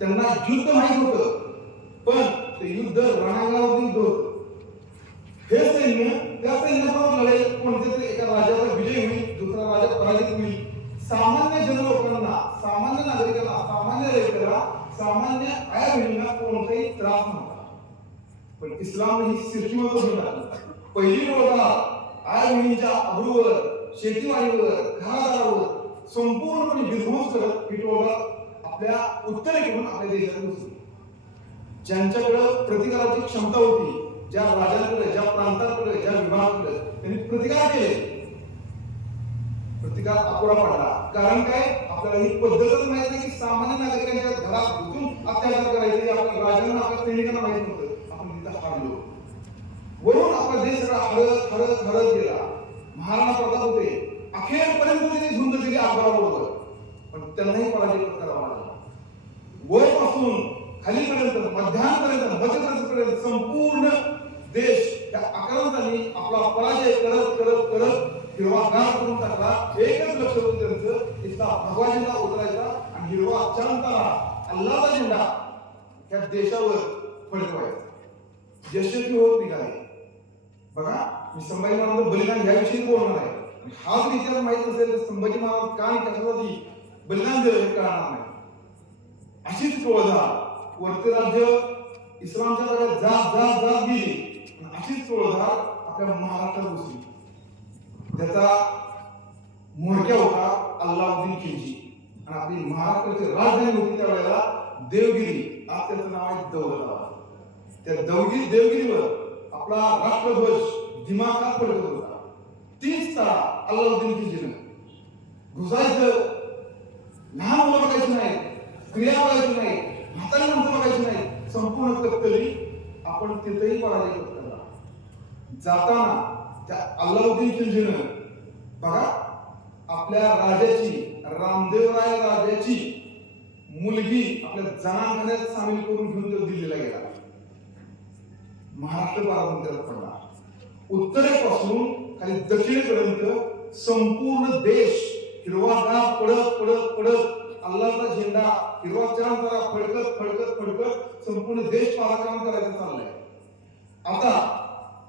त्यांना युद्ध माहित होतं, पण ते युद्ध रणांगणावर युद्ध होतं. हे सैन्य त्या सैन्याबरोबर लढाई कोणत्या तरी एका राजाचा विजय होईल, दुसरा राजा पराजित होईल. सामान्य जनलोकांना, सामान्य नागरिकांना, सामान्य रैताला, सामान्य आया बहिणींना कोणताही त्रास नव्हता. पण इस्लामने ही सिस्टीमच घेतला. पहिली रोजगार आया बहिणींच्या अब्रूवर, शेतीवाडीवर, घरादारावर संपूर्णपणे विध्वंस करत ही टोळा आपल्या उत्तरेकडून आपल्या देशात घुसली. ज्यांच्याकडे प्रतिकाराची क्षमता होती, ज्या राजांकडे, ज्या प्रांतांकडे, ज्या विभागाकडे, त्यांनी प्रतिकार केले. प्रतिकार अपुरा पडला. कारण काय, आपल्याला ही पद्धतच माहित नाही की सामान्य नागरिकांच्या घरात घुसून अत्याचार करायचे. आपल्या राजांना, आपल्या सैनिकांना माहित नव्हतं. आपण तिथं हारलो. वरून आपला देश सगळा हरत गेला. महाराणा प्रताप होते, अखेरपर्यंत त्यांनी झुंज दिली अकबराबरोबर, पण त्यांनाही पराजय पत्करावा लागला. वरपासून खालीपर्यंत, मध्यांपर्यंत, मध्यप्रदेशपर्यंत संपूर्ण देश या आक्रमकांनी आपला पराजय करत करत करत हिरवागार करून टाकला. एकच लक्ष होतं त्यांचं, इथला भगवा झेंडा उतरायचा आणि हिरवा चांदतारा अल्लाहचा झेंडा या देशावर फडकवायचा. यशस्वी होत निघाले. बघा, मी संभाजी महाराज बलिदान याविषयी बोलणार आहे. हा जर इतिहास माहित नसेल तर संभाजी महाराज काय कशासाठी बलिदान दिलं हे कळणार नाही. अशीच टोळधाड वरते राज्य इस्लामच्या ताब्यात जात जात जात गेली. अशीच टोळधाड आपल्या महाराष्ट्रात घुसली. त्याचा म्होरक्या होता अल्लाउद्दीन खिलजी, आणि आपली महाराष्ट्राची राजधानी होती त्यावेळेला देवगिरी. आज त्याचं नाव आहे दौलताबाद. त्या देवगिरीवर आपला राष्ट्रध्वज दिमाखात पडत होता. तीच तारा अल्लाउद्दीन खिलजीनं घुसायचं. लहान मुलं बघायची नाही, स्त्रिया बघायची नाही, म्हातारी माणसं बघायची नाही, संपूर्ण कत्तली. आपण तिथेही पराजय पत्करला. जाताना त्या अल्लाउद्दीन खिलजीनं बघा आपल्या राजाची, रामदेवराय राजाची मुलगी आपल्या जनानखान्यात सामील करून घेऊन तो दिल्लीला गेला. महाराष्ट्र पारंत्यात पडला. उत्तरेपासून खाली दक्षिणेपर्यंत संपूर्ण देश हिरवागार पडत पडत पडत अल्लाहचा झेंडा हिरवा चांदतारा फडकत फडकत फडकत संपूर्ण देश पाराक्रम करायचं चाललंय. आता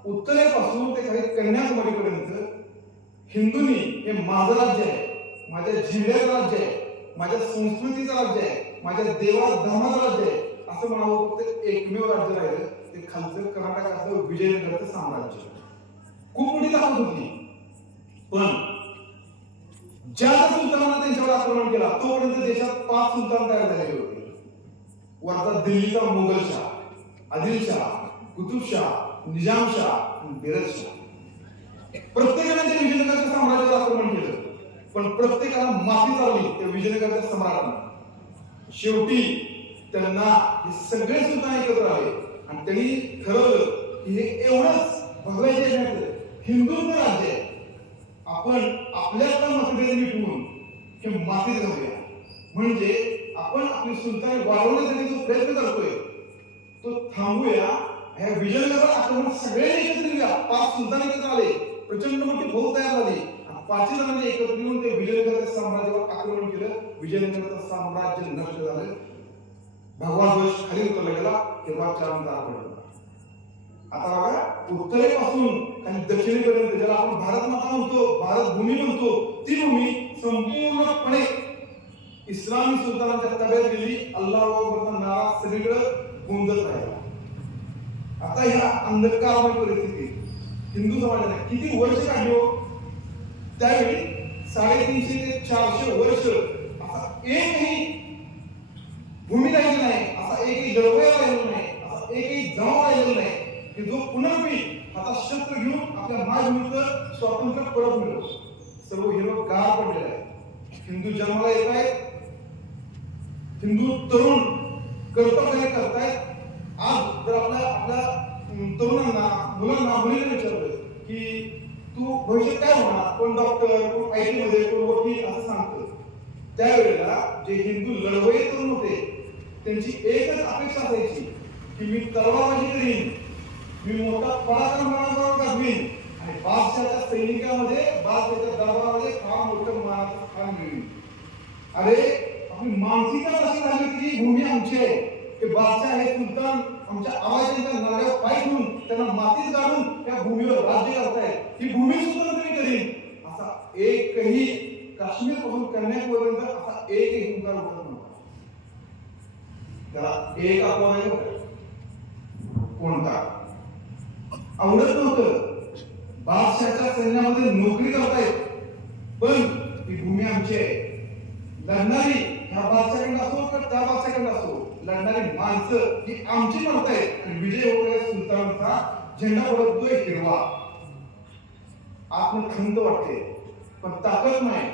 उत्तरेपासून ते काही कन्याकुमारी पर्यंत हिंदूंनी हे माझं राज्य आहे, माझ्या झेंड्याचं राज्य आहे, माझ्या संस्कृतीचं राज्य आहे, माझ्या देवा धर्माचं राज्य आहे असं म्हणावं. फक्त एकमेव राज्य राहिलं ते खालचं कर्नाटकाचं विजयनगरचं साम्राज्य. खूप मोठी ताकद होती, पण ज्या सुलतानानं त्यांच्यावर आक्रमण केला तोपर्यंत देशात 5 सुलतान तयार झालेले होते. वरचा दिल्लीचा मोगलशाह, आदिलशाह, कुतुबशाह, निजामशाह आणि बिरदशाह. प्रत्येकाने त्या विजयनगरच्या साम्राज्यावर आक्रमण केलं, पण प्रत्येकाला माफी चालली त्या विजयनगरच्या सम्राटांना. शेवटी त्यांना हे सगळे सुलतान एकत्र आले आणि त्यांनी ठरवलं की हे एवढंच भगवायचे हिंदूंचं राज्य आहे. आपण आपल्याला मतभेद मिटवून हे मातीत घालूया. म्हणजे आपण आपली सुलतानी वाढवण्यासाठी जो प्रयत्न करतोय तो थांबूया. ह्या विजयनगर आक्रमण सगळे एकत्र येऊया. 5 सुलतान एकत्र आले, प्रचंड मोठी फौज तयार झाली आणि 5 जणांनी एकत्र येऊन ते विजयनगरच्या साम्राज्यावर आक्रमण केलं. विजयनगरचं साम्राज्य नष्ट झालं. भगवा ध्वज खाली उतरला गेला, हिरवा चांदतारा पडला. आता बघा, उत्तरेपासून आणि दक्षिणेपर्यंत ज्याला आपण भारत माता म्हणतो, भारत भूमी म्हणतो, ती भूमी संपूर्णपणे इस्लामी सुलतानांच्या ताब्यात गेली. अल्लाहू अकबरचा नारा सगळीकडे गुंजत राहिला. आता ह्या अंधकारमय परिस्थितीत हिंदू समाजाने किती वर्ष काढली हो? त्यावेळी 350 ते 400 वर्ष असा एकही भूमी राहिली नाही, असा एकही लढवया राहिला नाही, असा एकही जमाव राहिलेला नाही की जो पुनर्वी आता शस्त्र घेऊन आपल्या मायभूमीचं स्वातंत्र्य परत मिळवतो. सर्व हिरवगार पडलेलं आहे. हिंदू जन्माला येत आहेत, हिंदू तरुण कर्तव्य करतायत. आज जर आपल्या तरुणांना, मुलांना, मुलींना विचारलं की तू भविष्यात काय होणार, कोण डॉक्टर, कोण IT मध्ये, कोण वकील असं सांगतो, त्यावेळेला जे हिंदू लढवय्ये तरुण होते त्यांची एकच अपेक्षा असायची की मी तलवारबाजी करीन, मी मोठा पराक्रम दाखवीन आणि बादशाहच्या सैनिकामध्ये, बादशाहच्या दरबारामध्ये फार मोठं मानाचं स्थान मिळवीन. अरे आपली मानसिकता अशी झाली की भूमी आमची आहे. हे बादशाह हे सुलतान आमच्या आवाजांच्या नाल्यावर पाय घेऊन त्यांना मातीत गाडून त्या भूमीवर राज्य करतायत. ही भूमी सुद्धा तुम्ही करीन असा एकही काश्मीर पासून कन्याकुमारीपर्यंत असा एकही हुंकार उठत नव्हता. त्याला एक अपवाद कोणता आवडत नव्हतं. बादशाहच्या सैन्यामध्ये नोकरी करतायत पण ही भूमी आमची आहे. लढणारी ह्या बादशाहकडे असो का त्या बादशाहकडे असो लढणारी माणसं ही आमची म्हणतायत आणि विजय होतोय सुलतानचा झेंडा फडकतोय हिरवा. आत्म खंत वाटते पण ताकद नाही,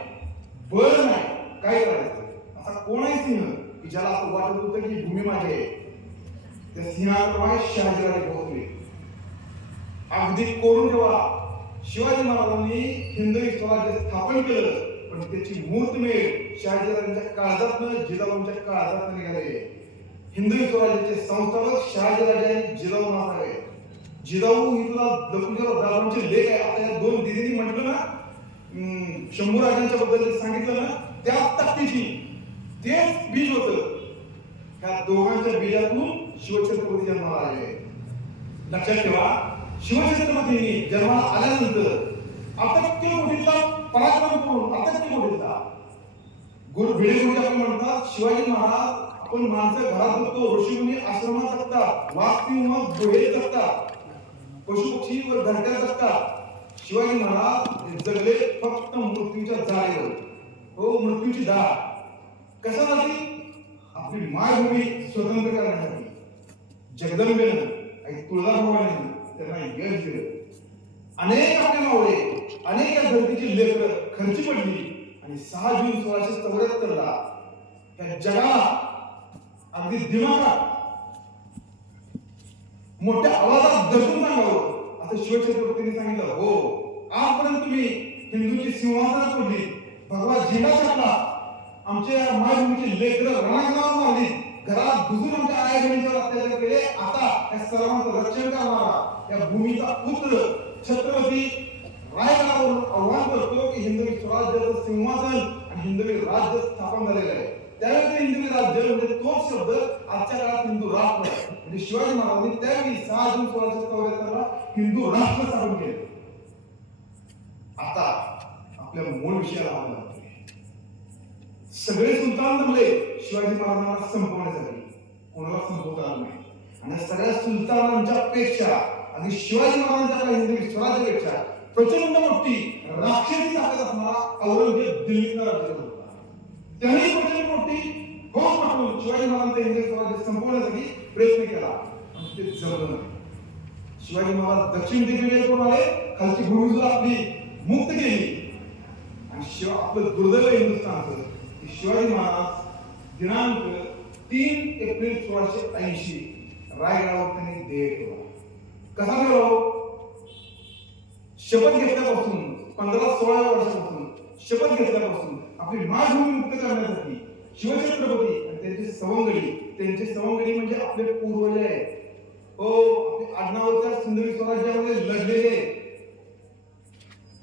बळ नाही. काय करायचं असा कोणही सिंह की ज्याला असं वाटत होतं की भूमी माझी आहे. त्या सिंहाप्रमाणे शहाजीराजे पोहोचले. अगदी कोरून ठेवा शिवाजी महाराजांनी हिंदवी स्वराज्य स्थापन केलं पण त्याची मूर्तमेढ शहाजीराजांच्या काळजातनं जिजाऊंच्या काळजातनं निघाले. हिंदवी स्वराज्याचे संस्थापक शहाजीराजे आणि जिजाऊ महाराज. जिजाऊ ही तुला दखुजीरावांचे लेख आहे. आता या दोन दिदींनी म्हटलं ना शंभू राजांच्या बद्दल सांगितलं ना त्याच ताकदीची तेच बीज होतं. ह्या दोघांच्या बीजातून शिवछत्रपती जन्माला आले. लक्षात ठेवा शिवछत्रपतींनी जन्माला आल्यानंतर अतत्य मोठीचा पराक्रम करून अतत्य मोठीचा गुरु भिडेगुरुजी आपण म्हणतात शिवाजी महाराज आपण माणसं घरात बघतो ऋषीमुनी आश्रमात जगतात, वाघ किंवा गुहेत जगतात, पशु पक्षी व घरट्यात जगतात. शिवाजी महाराज जगले फक्त मृत्यूच्या जाळेवर. हो मृत्यूची दाळ कशासाठी? आपली मायभूमी स्वतंत्र करण्यासाठी. जगदंबेनं आणि तुळजाभवानीनं त्यांना यश दिलं. अनेक आपले मावळे अनेक या धरतीची लेकरं खर्ची पडली आणि 6 जून 1674 ला या जगाला अगदी दिमागात मोठ्या आवाजात दर्शन सांगावं असं शिवछत्रपतींनी सांगितलं. हो आजपर्यंत तुम्ही हिंदूची सिंहासनात पडली, भगवा झेंडा छापला, आमच्या मायभूमीची लेकरं रणांगणावर मारली, घरात घुसून आमच्या आई बहिणींवर अत्याचार केले. आता या सर्वांचं रक्षण करणारा या भूमीचा पुत्र छत्रपती रायगडावरून आव्हान करतो की हिंदवी स्वराज्याचं सिंहासन आणि हिंदवी राज्य स्थापन झालेलं आहे. त्यावेळी हिंदवी राज्य म्हणजे तोच शब्द आजच्या काळात हिंदू राष्ट्र म्हणजे शिवाजी महाराजांनी त्यावेळी 6 जून 1674 ला हिंदू राष्ट्र स्थापन केले. आता आपल्या मूळ विषयाला आलो. सगळे सुलतान जमले शिवाजी महाराजांना संपवण्यासाठी. कोणाला संपवता आलं नाही. आणि सगळ्या सुलतानांच्या पेक्षा आणि शिवाजी महाराजांच्या हिंदवी स्वराज्यापेक्षा प्रचंड मोठी राक्षसी ताकद असणारा औरंगजेब दिल्लीतला राज्य होता. त्याने प्रचंड मोठी फौज पाठवून शिवाजी महाराजांचे हिंदवी स्वराज्य संपवण्यासाठी प्रयत्न केला पण ते जमलं नाही. शिवाजी महाराज दक्षिण दिल्लीला आले, खालची भूमी सुद्धा आपली मुक्त केली आणि आपलं दुर्दैव हिंदुस्थानचं शिवाजी महाराज दिनांक 3 एप्रिल 1680 रायगडावर त्यांनी देह ठेवला. कसा ठेवला? शपथ घेतल्यापासून 15-16 वर्षापासून शपथ घेतल्यापासून आपली मायभूमी मुक्त करण्यासाठी शिवछत्रपती आणि त्यांचे सवंगडी म्हणजे आपले पूर्वज आहेत. हो आपले आडनावाच्या हिंदवी स्वराज्यामध्ये लढलेले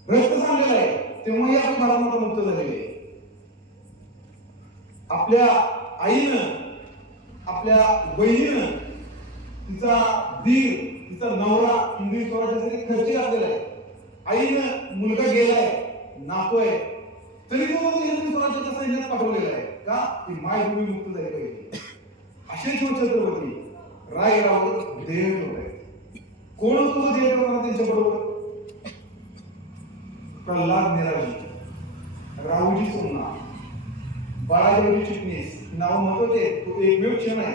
रक्त सांगलेला आहे तेव्हाही आपली भारत मुक्त झालेली आहे. आपल्या आईनं आपल्या बहिणीनं तिचा दीर तिचा नवरा हिंदवी स्वराज्यासाठी खर्च घातलेला आहे. आईनं मुलगा गेलाय नातोय तरी तो हिंदवी स्वराज्याच्या सैन्यात पाठवलेला आहे का ती मायभूमी मुक्त झाली पाहिजे. असे शिवछत्रपती रायगडावर देह ठेवलाय. कोण होतो देह ठेवणार त्यांच्या बरोबर? प्रल्हाद नेराजी, रावजी सोमनाथ, बाळाजी चिटणीस नाव महत्वाचे. तो एकमेव क्षण आहे.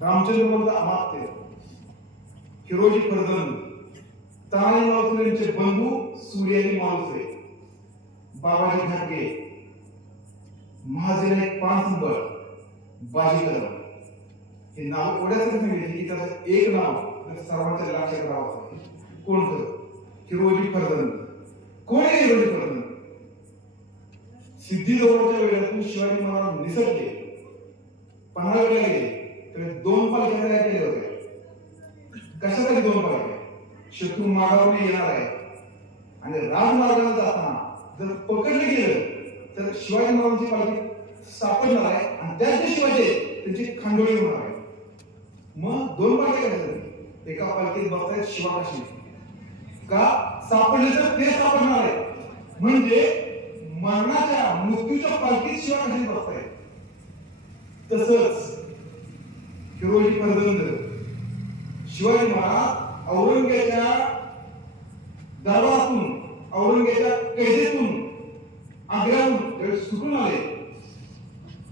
रामचंद्र बोलता अमात्य, हिरोजी फर्जंद, तानाजी मालुसरेंचे बंधू सूर्याजी मालुसरे, बाबाजी घाटगे, महाजनायक पानसंबळ, बाजी कदम हे नाव एवढ्यासाठी सांगितले की त्याचं एक नाव सर्वांच्या लक्षात राहावं. कोणतं? हिरोजी फर्जंद. कोण आहे हिरोजी फर्जंद? सिद्धी वेळातून शिवाजी महाराज निसटले, पन्हाळगडला गेले तर 2 पालख्या तयार केल्या होत्या. कशासाठी 2 पालख्या? शत्रू मागावणे येणार आहे आणि राजमार्गाने जाताना जर पकडले गेलं तर शिवाजी महाराजांची पालखी सापडणार आहे आणि त्याच जे शिवाजी त्यांची खांडोळी होणार आहे. मग दोन पार्ट्या करायचं, एका पालखीत बसतायत शिवाकाशी का सापडले तर ते सापडणार आहे, म्हणजे मरणाच्या मृत्यूच्या पालखीत शिवाकाशी बसतायत. तसंच हिरोजी पर्यंत शिवाजी महाराज औरंगजेबाच्या दरबारातून, औरंगजेबाच्या कैदेतून, आग्र्याहून सुटून आले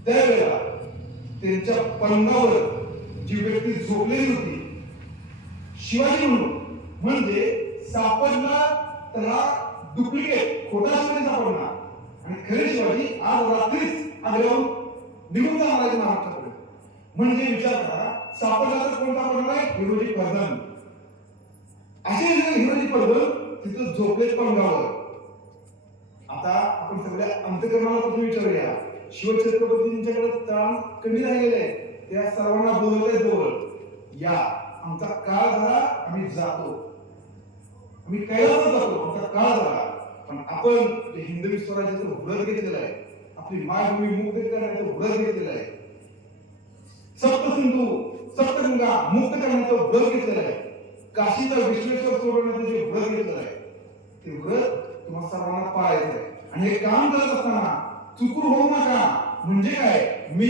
त्यावेळेला त्यांच्या पलंगावर जी व्यक्ती झोपलेली होती शिवाजी म्हणून, म्हणजे सापडला त्याला डुप्लिकेट खोटा शिवाजी सापडणार आणि खरे शिवाजी आज रात्रीच आग्र्याहून निघून जाणार आहे महाराष्ट्राकडे. म्हणजे विचार करा, सापडला तर कोण सापडणार आहे? हिरोजी पर्दन. असे हिरोजी पर्दन तिथं झोपले पलंगावर. आता आपण सगळ्या अंतकरणाला प्रश्न विचारूया, शिवछत्रपतींच्याकडे ताण कमी राहिलेले आहे, त्या सर्वांना बोलवत जवळ या, आमचा काळ झाला, आम्ही जातो, आम्ही कैलासात जातो, आमचा काळ झाला. पण आपण जे हिंदवी स्वराज्याचं व्रत घेतलेलं आहे, आपली मायभूमी मुक्त करण्याचं व्रत घेतलेलं आहे, सप्तसिंधू सप्तगंगा मुक्त करण्याचं व्रत घेतलेलं आहे, काशीचा विश्वेश्वर सोडवण्याचं जे व्रत घेतलेलं आहे, ते व्रत तुम्हाला सर्वांना पाळायचं आहे. आणि हे काम करत असताना चुकून होऊ नका. म्हणजे काय, मी,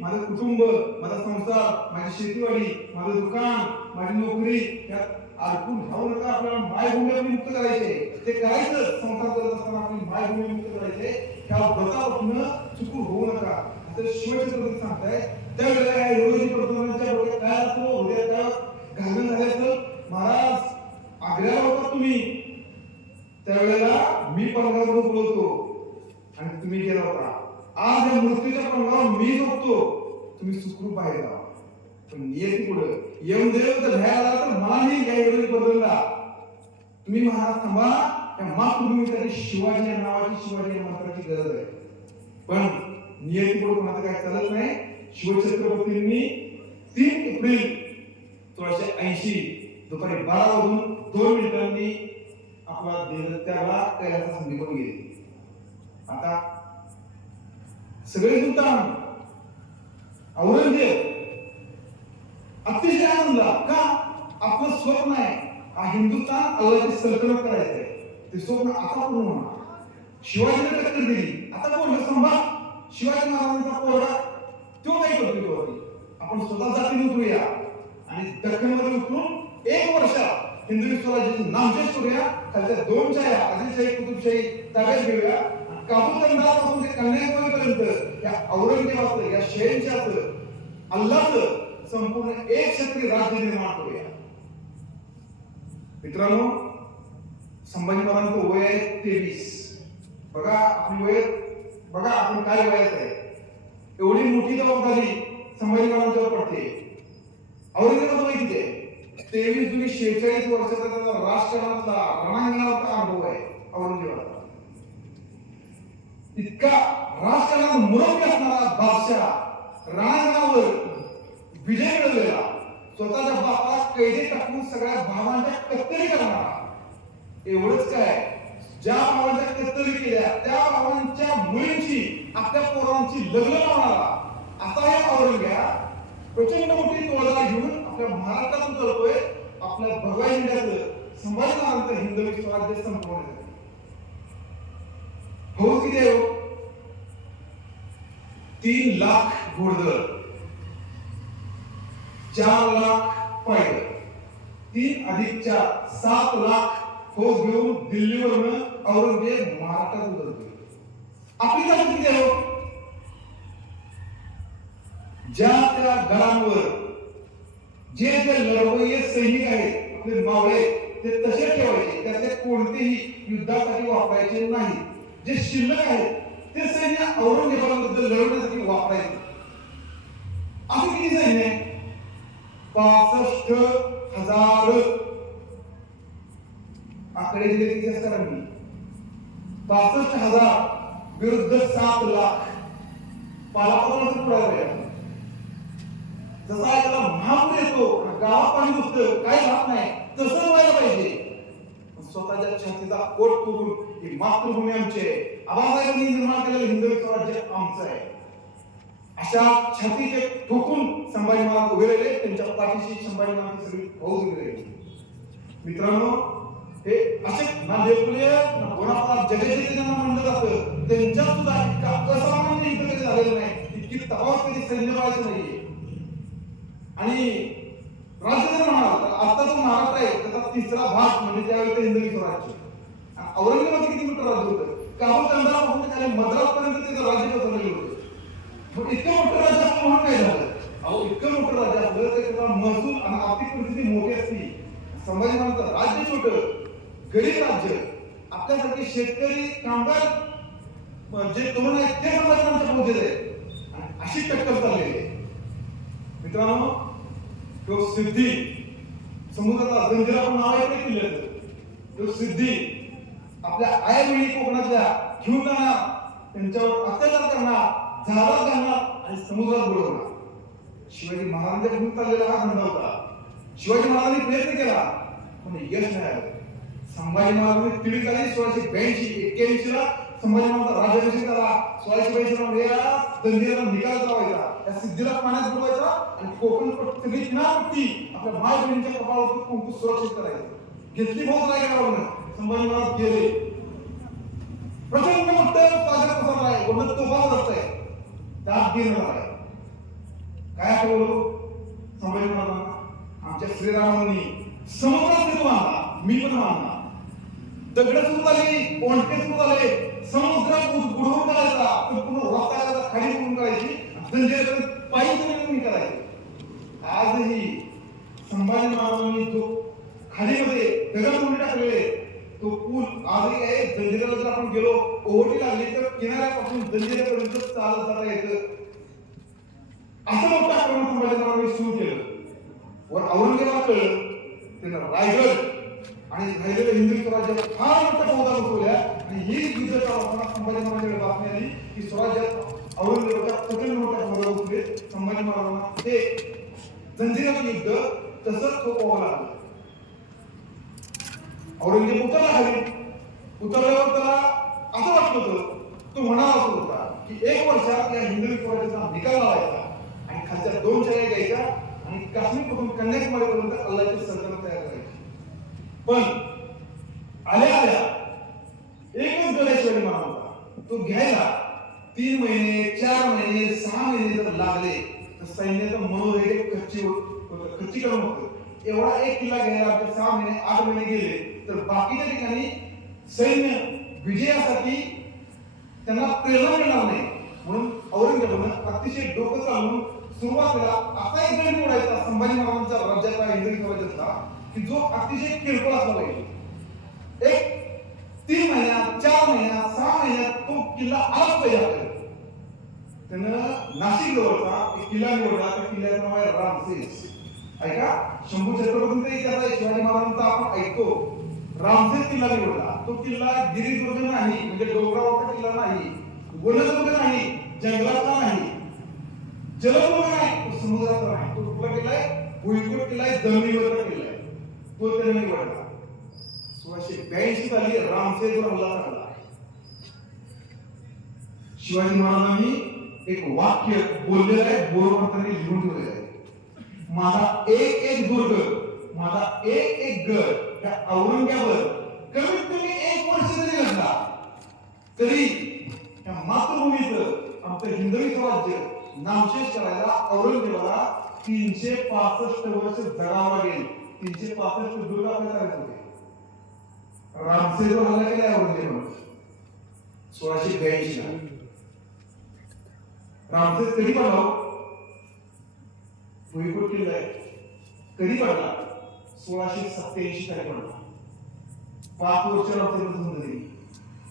माझं कुटुंब, माझा संसार, माझी शेतीवाडी, माझं दुकान, माझी नोकरी यात अडकून राहू नका. आपल्याला मायभूमी आपली मुक्त करायचे, ते करायचं. संसार करत असताना आपली मायभूमी मुक्त करायचे, त्या व्रतापासून चुकून होऊ नका असं शिवछत्रपती सांगताय. त्यावेळेला या हिरोजी पर्यंतच्या डोक्यात काय असतो, हृदयात काय घालून झाले असेल, महाराज आग्र्याला होता तुम्ही, त्यावेळेला मी पलंगावर बोलवतो आणि तुम्ही गेला होता. आज या मृत्यूच्या पलंगावर मी झोपतो, तुम्ही सुखरूप बाहेर जा. पण नियती पुढे यमदेव जर भयाला आला तर मलाही या हिरोजी बदलला. तुम्ही महाराज थांबा, त्या मातृभूमीसाठी शिवाजी या नावाची, शिवाजी या मंत्राची गरज आहे. पण नियती पुढे कोणाचं काय चालत नाही. शिवछत्रपतींनी 3 एप्रिल 1680 दुपारी 12:02 आपला देहत्यागला कैलासा संधीवर गेले. आता सगळे सुलतान, औरंगजेब अतिशय आनंदला का आपलं स्वप्न आहे, हा हिंदुस्थान अल्लाची सल्तनत करायचं आहे, ते स्वप्न आता पूर्ण होणार. शिवाजीने टक्कर दिली. आता कोण संभा शिवाजी महाराजांचा पोरगा तो काय करतो, आपण स्वतः जातीने उतरूया आणि दख्खनमध्ये उतरून 1 वर्ष हिंदवी स्वराज्याची नामशेष करूया. खालच्या 2 छाया आदिलशाही, कुतुबशाही ताब्यात घेऊया. काबूलपासून ते कन्याकुमारीपर्यंत या औरंगजेबाचं, या शहेनशाहचं, अल्लाचं संपूर्ण एक क्षत्रिय राज्य निर्माण करूया. मित्रांनो, संभाजी महाराजांचं वय आहे 23. बघा आपली वय, बघा आपण काय वयात आहे. एवढी मोठी जबाबदारी संभाजी महाराजांच्यावर पडते. औरंगजेबाचं वय किती आहे? 23 जुनी 46 वर्षाचा त्याचा राजकारणातला, रणांगणाचा अनुभव आहे औरंगजेबाचा. इतका राजकारणात मुरब्बी असणारा बादशाह, रणांगणावर विजय मिळवलेला, स्वतःच्या बापाला कैदेत टाकून सगळ्या भावांच्या कत्तली करणारा. एवढंच काय, ज्या भावांच्या कत्तली केल्या त्या भावांच्या मुलींची, आपल्या पोरांची लग्न लावणारा असा हे औरंगजेब प्रचंड मोठी तोडगा घेऊन आपल्या महाराष्ट्रातून करतोय आपल्या भगवा इंडियाचं, संभाजी महाराजांचं हिंदवी स्वराज्य संपवण्यासाठी. फौज किती आहे? 3 लाख घोडदळ, 4 लाख पैदल, 3 अधिक 4 7 लाख फौज घेऊन दिल्लीवरून औरंगजेब महाराष्ट्रात उतरतोय. आपली ताकद किती आहे? ज्या त्या गडांवर जे जे लढवय्ये सैनिक आहेत, आपले मावळे, ते तसे ठेवायचे, त्याचे कोणतेही युद्धासाठी वापरायचे नाही. जे शिल्लक आहेत ते सैन्य औरंगजेबाबद्दल लढवण्यासाठी वापरायचे. असं किती सैन्य आहे? 65,000 आकडे दिले इतिहासकारांनी. 65,000 विरुद्ध 7 लाख. पालापासून पुढे जसा एखादा महापूर येतो, गावात पाणी घुसतं, काही राहत नाही, तसं व्हायला पाहिजे. स्वतःच्या छातीचा कोट करून ही मातृभूमी आमची आहे, आबासाहेबांनी निर्माण केलेलं हिंदवी स्वराज्य आमचं आहे, अशा छातीचे ठोकून संभाजी महाराज उभे राहिले. त्यांच्या पाठीशी संभाजी महाराज सगळी फौज उभी राहिली. मित्रांनो, हे असे ना लेखुले ना बोनापारा जगजित ज्यांना म्हणलं जातं त्यांच्यात सुद्धा इतका असामान्य युद्ध कधी झालेलं नाही, इतकी तफावत कधी सैन्य बळाची नाहीये. आणि राज्य जर म्हणाल तर आता जो महाराष्ट्र आहे त्याचा तिसरा भाग म्हणजे त्यावेळी हिंदवी स्वराज्य. औरंगाबाद किती मोठं राज्य होतं, काबूल कंदारापासून खाली मद्रास पर्यंत त्याचं राज्य पसरलेलं होतं. मग इतकं मोठं राज्य आपलं म्हणून काय झालं? अहो, इतकं मोठं राज्य आपलं तर त्याचा महसूल आणि आर्थिक परिस्थिती मोठी असती. संभाजी महाराजांचं राज्य छोटं, गरीब राज्य, आपल्यासारखे शेतकरी कामगार जे तरुण आहेत ते संभाजी महाराजांच्या फौजेत आहेत आणि अशी टक्कर चाललेली आहे. मित्रांनो, तो सिद्धी समुद्राचा जंजिरा पण नाव आहे किल्ल्याचं. तो सिद्धी आपल्या आई बहिणी कोकणातल्या घेऊन जाणार, त्यांच्यावर अत्याचार करणार, जहाजात घालणार आणि समुद्रात बुडवणार. शिवाजी महाराजांच्या घेऊन चाललेला हा धंदा होता. शिवाजी महाराजांनी प्रयत्न केला पण यश नाही आलं. संभाजी महाराजांनी तिळी आली 1682-81 ला संभाजी महाराजांचा राज्याभिषेक झाला. 1682 मध्ये या जंजिऱ्याला निकाल लावायचा, त्या सिद्धीला पाण्यात बुडवायचा आणि कोकण सगळी किनारपट्टी आपल्या माय बहिणीच्या कपाळावर कुंकू सुरक्षित करायचं. घेतली फौज रायगडावरून. संभाजी महाराज गेले. प्रचंड मोठं स्वागत पसरलं आहे, वरनं तोफा रस्ता आहे, त्यात गिरणं आहे. काय आठवलं संभाजी महाराजांना? आमच्या श्रीरामांनी समुद्रात सेतू बांधला, मी पण बांधला. दगड सुरू झाली, ओंडके सुरू झाले, समुद्रात बुडवून करायचा, पूर्ण रस्त्याला खाली बुडवून करायची, जंजिऱ्यापर्यंत पायी तुम्ही करायची. आजही संभाजी महाराजांनी जो खाडीमध्ये दगड उडून टाकलेले तो पूल आजही आहे. जंजिऱ्याला जर आपण गेलो, ओहोटी लागली तर किनाऱ्यापासून जंजिऱ्यापर्यंत चालत जाता येतं. असं मोठं आक्रमण संभाजी महाराजांनी सुरू केलं. वर औरंगाबाद कळलं, त्यांना रायगड आणि राहिलेल्या हिंदवी स्वराज्यात फार मोठ्या फौजा बसवल्या. आणि ही युद्ध चालवताना संभाजी महाराजांकडे बातमी आली की स्वराज्यात औरंगाबादच्या प्रचंड मोठ्या फौजा बसले. संभाजी महाराजांना ते जंजिऱ्याचं युद्ध तसंच थोपवावं लागलं. औरंगजेब उतरला खाली. उतरल्यावर त्याला असं वाटलं होतं, तो म्हणाला असं होता की 1 वर्षात या हिंदवी स्वराज्याचा निकाल लावायचा आणि खालच्या 2 चर्या घ्यायच्या आणि काश्मीर पासून कन्याकुमारी पर्यंत अल्लाची सल्तनत तयार करायची. पण आल्या आल्या एकच गड आहे शिवाजी महाराजांचा, तो घ्यायला 3 महिने 4 महिने 6 महिने जर लागले तर सैन्याचं मनोधैर्य खच्चीकरण होतं. एवढा एक किल्ला घ्यायला आपले 6 महिने 8 महिने गेले तर बाकीच्या ठिकाणी सैन्य विजयासाठी त्यांना प्रेरणा मिळणार नाही. म्हणून औरंगजेबानं अतिशय डोकं चालवून सुरुवातीला असा एक गड निवडायचा संभाजी महाराजांच्या राज्याचा हिंदवी स्वराज्याचा की जो अतिशय किरकोळ असला पाहिजे. एक 3 महिन्यात 4 महिन्यात 6 महिन्यात तो किल्ला आलाच पाहिजे आपल्याला. त्यानं नाशिक जवळचा एक किल्ला निवडला. त्या किल्ल्याचं नाव आहे रामसेस. ऐका, शंभू छत्रपतींचा इतिहास आहे, शिवाजी महाराजांचा आपण ऐकतो. रामसेस किल्ला निवडला. तो किल्ला गिरिदुर्ग नाही, म्हणजे डोंगरावरचा किल्ला नाही, वनदुर्ग नाही, जंगलातला नाही, जलदुर्ग नाही, तो समुद्राचा नाही. तो कुठला किल्ला आहे? भुईकोट किल्ला आहे, जमिनीवरचा किल्ला आहे. तो त्याने निवडला. 1682 साली रामसेसवर हल्ला झाला. शिवाजी महाराजांनी एक वाक्य बोललेलं आहे, बोरमातांनी लिहून ठेवलेलं आहे. माझा एक एक दुर्ग, माझा एक एक गड त्या औरंगाबाद कमीत कमी 1 वर्ष जरी घडला तरी त्या मातृभूमीचं आमचं हिंदवी स्वराज्य नामशेष करायला औरंगजेबाला 365 वर्ष जगावं लागेल. 365 दुर्ग आपल्याला करायचे होते. रामसेसवर हल्ला केला औरंगजेबानं 1682 ला. रामसेस कधी पडला? भुईकोट किल्ला आहे कधी पडला? 1687 साली पडला. 5 वर्ष रामसेस झाली.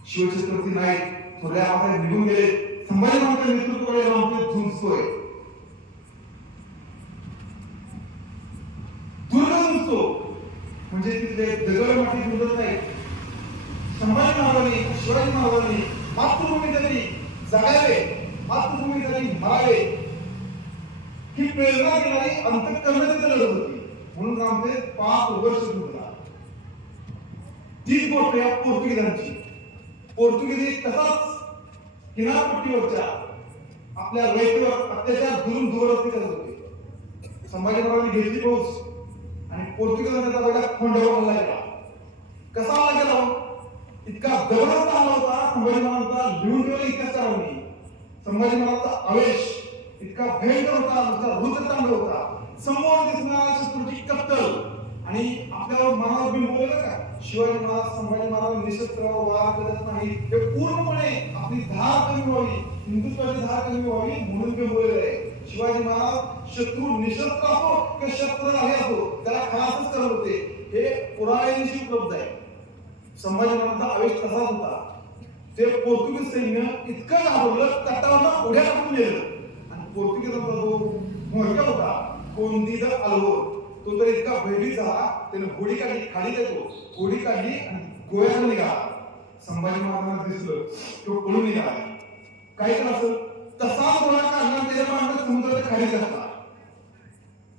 शिवछत्रपती नाईक थोड्या आवाजात निघून गेले. संभाजी महाराजांच्या नेतृत्वाखाली रामसेस झुंजतोय. दुर्ग झुंजतो म्हणजे तिथले दगड माती झुंजत नाही. संभाजी महाराजांनी शिवाजी महाराजांनी मातृभूमीसाठी जगावे, मातृभूमीसाठी मरावे ही प्रेरणा देणारी अंतःकरणाची लढत होती. म्हणून रामसेस 5 वर्ष झुंजला. तीच गोष्ट या पोर्तुगीजांची. पोर्तुगीज तसाच किनारपट्टीवरच्या आपल्या रयतेवर अत्याचार दुरून दूरवरती करत होते. संभाजी महाराजांनी घेतली फौज आणि पोर्तुगीजांना त्याचा वेळा खोंड्यावर हल्ला केला. कसा हल्ला केला? इतका जबरदस्त हल्ला होता. संभाजी महाराजांचा लिहून ठेवलेला इतिहासकारांनी संभाजी महाराजांचा आवेश इतका भयंकर होता, नुसता रुद्रतांडव होता. समोर दिसणाऱ्या शत्रूची कत्तल आणि आपल्याला मनावर बिंबवलं का शिवाजी महाराज संभाजी महाराज निशस्त्र वार करत नाही, हे पूर्णपणे आपली धार कमी व्हावी, हिंदुत्वाची धार कमी व्हावी म्हणून बिंबवलेलं आहे. शिवाजी महाराज शत्रू निशस्त्र असो किंवा शस्त्रधारी असो त्याला खलासच करत होते, हे पुराव्यानिशी उपलब्ध आहे. संभाजी महाराजांचा आवेश तसाच होता. ते पोर्तुगीज सैन्य इतकं घाबरलं तटावरनं उड्या टाकून गेलं आणि पोर्तुगीजांचा जो मोर्चा होता कोंदीद अल्वोर तो तर इतका भयभीत झाला त्याने घोडी काढली, खाली देतो घोडी काढली आणि गोव्याला निघाला. संभाजी महाराजांना दिसलं तो पळून निघाला. काय केलं असं? तसाच घोडा काढला त्याच्या मागे समुद्राच्या खाली घातला.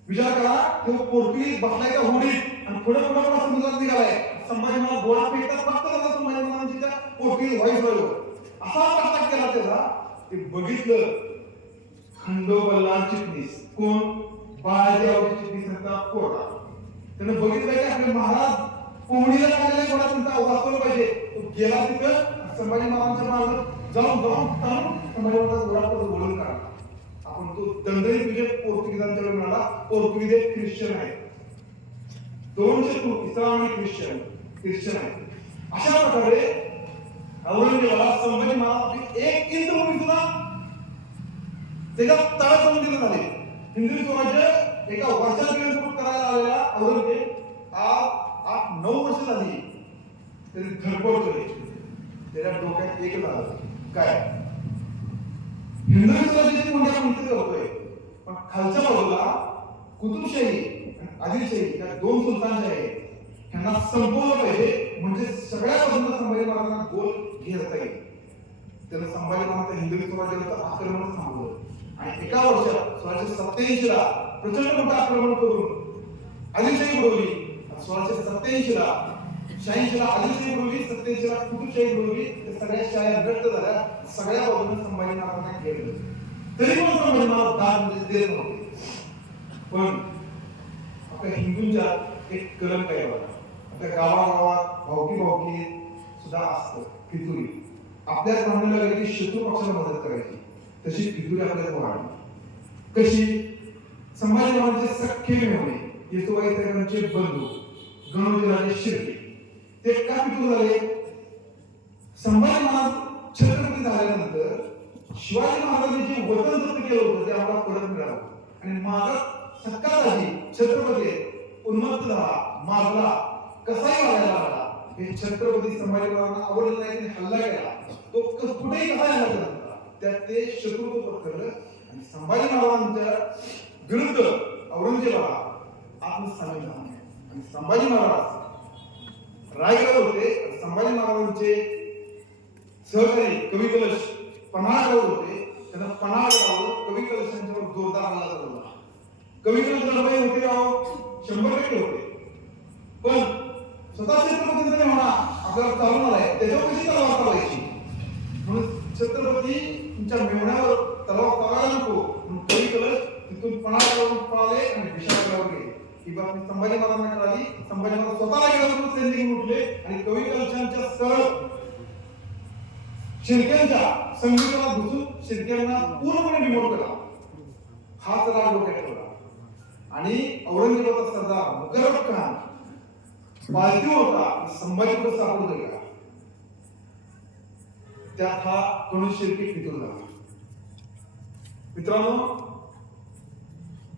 विचार करा, तो पोर्तुगीज बसलाय त्या होडीत आणि पुढे पुढे समुद्रात निघालाय. संभाजी महाराज घोडा फेकतात फक्त त्याला संभाजी महाराजांच्या पोर्तुगीज व्हाईसरॉयवर असा अटॅक केला त्याला. ते बघितलं खंडोबाला चिटणीस कोण बाळाजी चिटणीसांचा पोटा. त्याने बघितलं की आपले महाराज पोहणीला लागलेला घोडा त्यांचा वाचवला पाहिजे. तो गेला तिथं संभाजी महाराजांच्या मागे जाऊन ताणून संभाजी महाराज घोडा परत बोलून काढला. आपण तो दंडही तुझे पोर्तुगीजांच्या वेळी म्हणाला पोर्तुगीज एक ख्रिश्चन आहे. दोन शत्रू इस्लाम आणि ख्रिश्चन आहे. अशा प्रकारे औरंगजेबाला संभाजी महाराज एक इंच भूमी सुद्धा त्याच्या तळात जाऊन दिले झाले. हिंदवी स्वराज्य एका वर्षात करायला आलेला औरंगजेब आज 8-9 वर्ष झाली तरी धडपडतोय. त्याच्या डोक्यात एक झालं काय हिंदवी स्वराज्याची कोणत्या म्हणते करतोय, पण खालच्या बाजूला कुतुबशाही आणि आदिलशाही या दोन सुलतानशाही आहेत. त्यांना संपवलं पाहिजे म्हणजे सगळ्या बाजूला संभाजी महाराजांना गोल घेता येईल. त्यानं संभाजी महाराज हिंदवी स्वराज्याचं आक्रमण थांबवलं आणि एका वर्षात 1687 ला प्रचंड मोठं आक्रमण करून आदिलशाही बुडवली. 1687 ला 86 ला आदिलशाही बुडवली, 87 ला कुतुबशाही बुडवली. सगळ्या शाळा नष्ट झाल्या, सगळ्या बाजूने संभाजी महाराजांना घेरलं. तरी पण संभाजी महाराज दाद देत नव्हते. पण आपल्या हिंदूंच्या एक कलंक आहे बघा, आपल्या गावागावात भावकी सुद्धा असतं फितुरी. आपल्या भावनेला लागली शत्रू पक्षाला मदत करायची, तशी फितुरी आपल्याला वाढली. कशी? संभाजी महाराजांचे सख्खे मेहुणे येसुबाई साहेबांचे बंधू गणोजीराजे शिर्के ते का फितूर झाले? संभाजी महाराज छत्रपती झाल्यानंतर शिवाजी महाराजांनी जे वतन जप्त केलं होतं ते आम्हाला परत मिळालं आणि माझा सक्का झाली छत्रपती उन्मत्त झाला, माजला, कसाही वागायला लागला. हे छत्रपती संभाजी महाराजांना आवडलं नाही आणि हल्ला केला. तो कुठेही कसा हल्ला केला होता त्यात ते शत्रुत्व पत्करलं आणि संभाजी महाराजांच्या विरुद्ध औरंगजेबाला आत्मसामील झाला. आणि संभाजी महाराज रायगडावर होते. संभाजी महाराजांचे सहकारी कवी कलश पन्हाळगडावर होते. त्यांना पन्हाळगडावर कवी कलशांच्यावर जोरदार हल्ला झाला. कवी कलश लढवई होते राव 100% होते, पण स्वतः छत्रपतींचा मेहुणा आपल्याला चालून आलाय त्याच्यावर कशी तलवार चालवायची म्हणून छत्रपती तुमच्या मेहुण्यावर तलवार चालवायला नको म्हणून कवी कलश तिथून पन्हाळगडावरून पळाले आणि विशाळगडावर गेले. ही बातमी संभाजी महाराजांना कळाली. संभाजी महाराज स्वतःला गेल्यावर सैनिक घेऊन उठले आणि कवी कलशांच्या सरळ शिर्क्यांच्या संगीताला घुसून शिर्क्यांना पूर्णपणे बिमोड केला. हाच राग डोक्यात ठेवला आणि औरंगजेबाचा सरदार मुकरब खान पालथी होता संभाजीकडे सापडतो गेला. त्यात हा गणेश शिर्के फितूर झाला. मित्रांनो,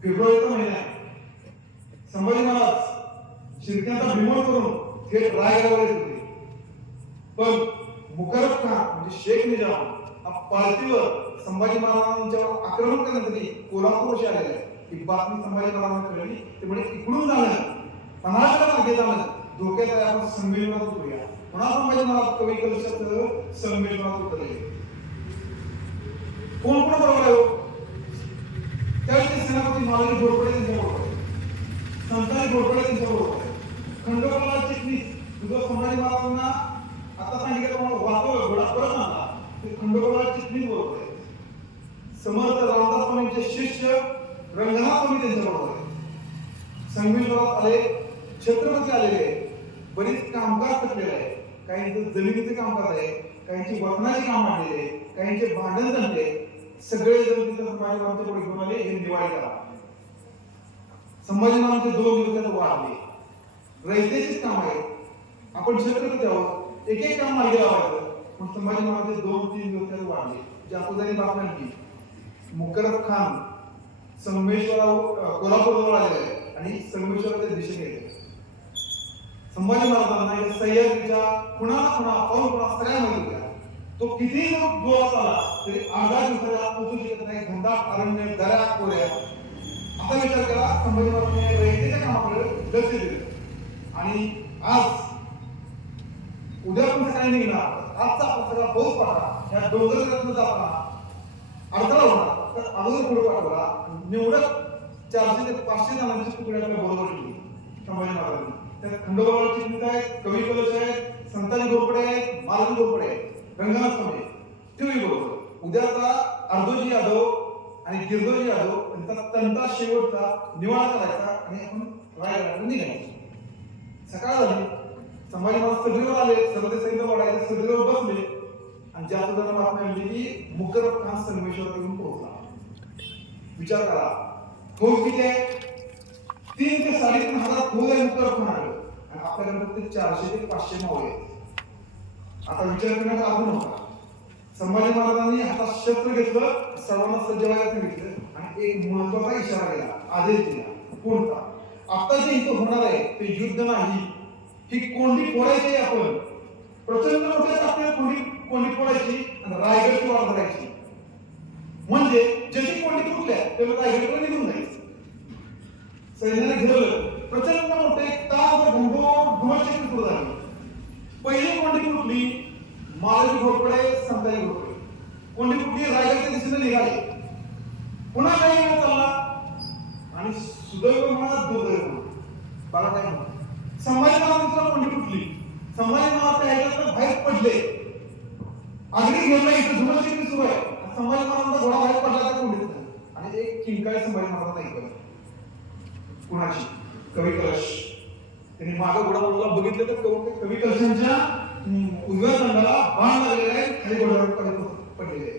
फेब्रुवारीचा महिना आहे. संभाजी महाराज शिर्क्यांचा बिमोड करून थेट रायगडावर येत होते, पण मुकरब खान म्हणजे शेख निजाम हा पालथीवर संभाजी महाराजांच्यावर आक्रमण करण्यासाठी कोल्हापूरशी आलेला आहे. ही बातमी संभाजी महाराजांना कळली. ते म्हणजे इकडून जाणं पन्हाळगड मागे जाणं धोक्यात आहे. आपण संमेलनात उतरूया. पुन्हा संभाजी महाराज कवी कलशासह संमेलनात उतरले. कोण कोण बरोबर आहे? त्यावेळी सेनापती मालनी घोरपडे त्यांच्याबरोबर आहे, संताजी घोरपडे त्यांच्याबरोबर आहे, खंडोबाला चिटणीस तुझं संभाजी महाराजांना आता सांगितलं तुम्हाला वाचवलं घोडा परत आणला ते खंडोबाला चिटणीस बरोबर आहे. समर्थ रामदास स्वामींचे शिष्य रंगनाथ स्वामी त्यांच्या बरोबर आहे. संगमेश्वरात आले, छत्रपती आलेले, बरीच कामकाज थकलेलं आहे. काहींचं जमिनीचे कामकाज आहे, काहींची वतनाची काम आणलेले, काहींचे भांडण झाले. सगळे जण तिथं संभाजी महाराजांच्या पुढे घेऊन आले, हे दिवाळी करा. संभाजी महाराजांचे 2 दिवसात वाढले. रयतेचीच काम आहे, आपण छत्रपती आहोत, एक एक काम मार्गी लावायचं. पण संभाजी महाराज 2-3 दिवसात वाढले. जातोदारी बातम्या की मुकरब खान कोल्हापूरजवळ आलेला आहे आणि संगमेश्वराच्या दिशेने गेले. संभाजी महाराजांना या सह्याद्रीच्या कुणाला पाऊल सगळ्या माहिती होत्या. तो कितीही जोरात आला तरी अर्धा दिवसाला पोहोचू शकत नाही. घनदाट अरण्य, दऱ्या, कोऱ्या. आता विचार करा, संभाजी महाराजांनी रयतेच्या कामाकडे लक्ष दिलं आणि आज उद्या पण सकाळी निघणार. आजचा सगळा पाऊस पडला, या डोंगरातून जाताना अडथळा होणार तर अगोदर पुढे पाठवला. निवडक 400 ते 500 जणांची तुकडी आपल्या बरोबर ठेवली संभाजी महाराजांनी. त्यात खंडोबाची चिंत आहेत, कवी कलश आहेत, संताजी घोरपडे आहेत, मारुती घोरपडे आहेत, रंगनाथ स्वामी ठेवली बरोबर. उद्याचा अर्धोजी यादव आणि गिरदोजी यादव यांचा तंटा शेवटचा निवाळा करायचा आणि आपण रायगडाला निघायचं. सकाळ झाली, संभाजी महाराज सगळीवर आले, सर्व सैन्य वाढायचे, सगळीवर बसले आणि जातोदांना बातमी मिळाली की मुकरब खान संगमेश्वरातून पोहोचला. विचार करा, फौज किती आहे? 3 ते 3.5 हजार फौज आहे मुकरब खानाकडे आणि आपल्याकडे फक्त 400 ते 500 मावळे आहेत. आता विचार करण्याचा अर्थ नव्हता. संभाजी महाराजांनी हातात शस्त्र घेतलं, सर्वांना सज्ज व्हायला सांगितलं आणि एक महत्वाचा इशारा दिला, आदेश दिला. कोणता? आता जे इथं होणार आहे ते युद्ध नाही, ही कोंडी फोडायची आहे. आपण प्रचंड मोठ्या ताकदीने कोंडी फोडायची आणि रायगडची वाट धरायची. म्हणजे जशी कोंडी फुटल्या तेव्हा रायगडकडे निघून जायचं. सैन्याने घेरलं, प्रचंड मोठे तास घुमशक्ती सुरू झाली. पहिली कोंडी फुटली, मारुती घोरपडे, संताजी घोरपडे. कोंडी फुटली, रायगडच्या दिशेने निघाले. पुन्हा काही वेळ चालला आणि सुदैव म्हणा दुर्दैव म्हणा, बघा काय म्हणा, संभाजी महाराजांची कोंडी फुटली. संभाजी महाराज त्या ह्याच्यात बाहेर पडले. आगरी घेरला, इथं धुमशक्ती सुरू आहे. संभाजी महाराजांचा घोडा बाहेर पडला त्या कोंडीत आणि एक किंकाळी संभाजी महाराजांना ऐकलं. कुणाची? कवी कलश. त्यांनी मागे घोडा बोलला, बघितलं तर कवी कलशांच्या उजव्या तोंडाला बाण लागलेला आहे, खाली घोड्यावर पडलेले आहे.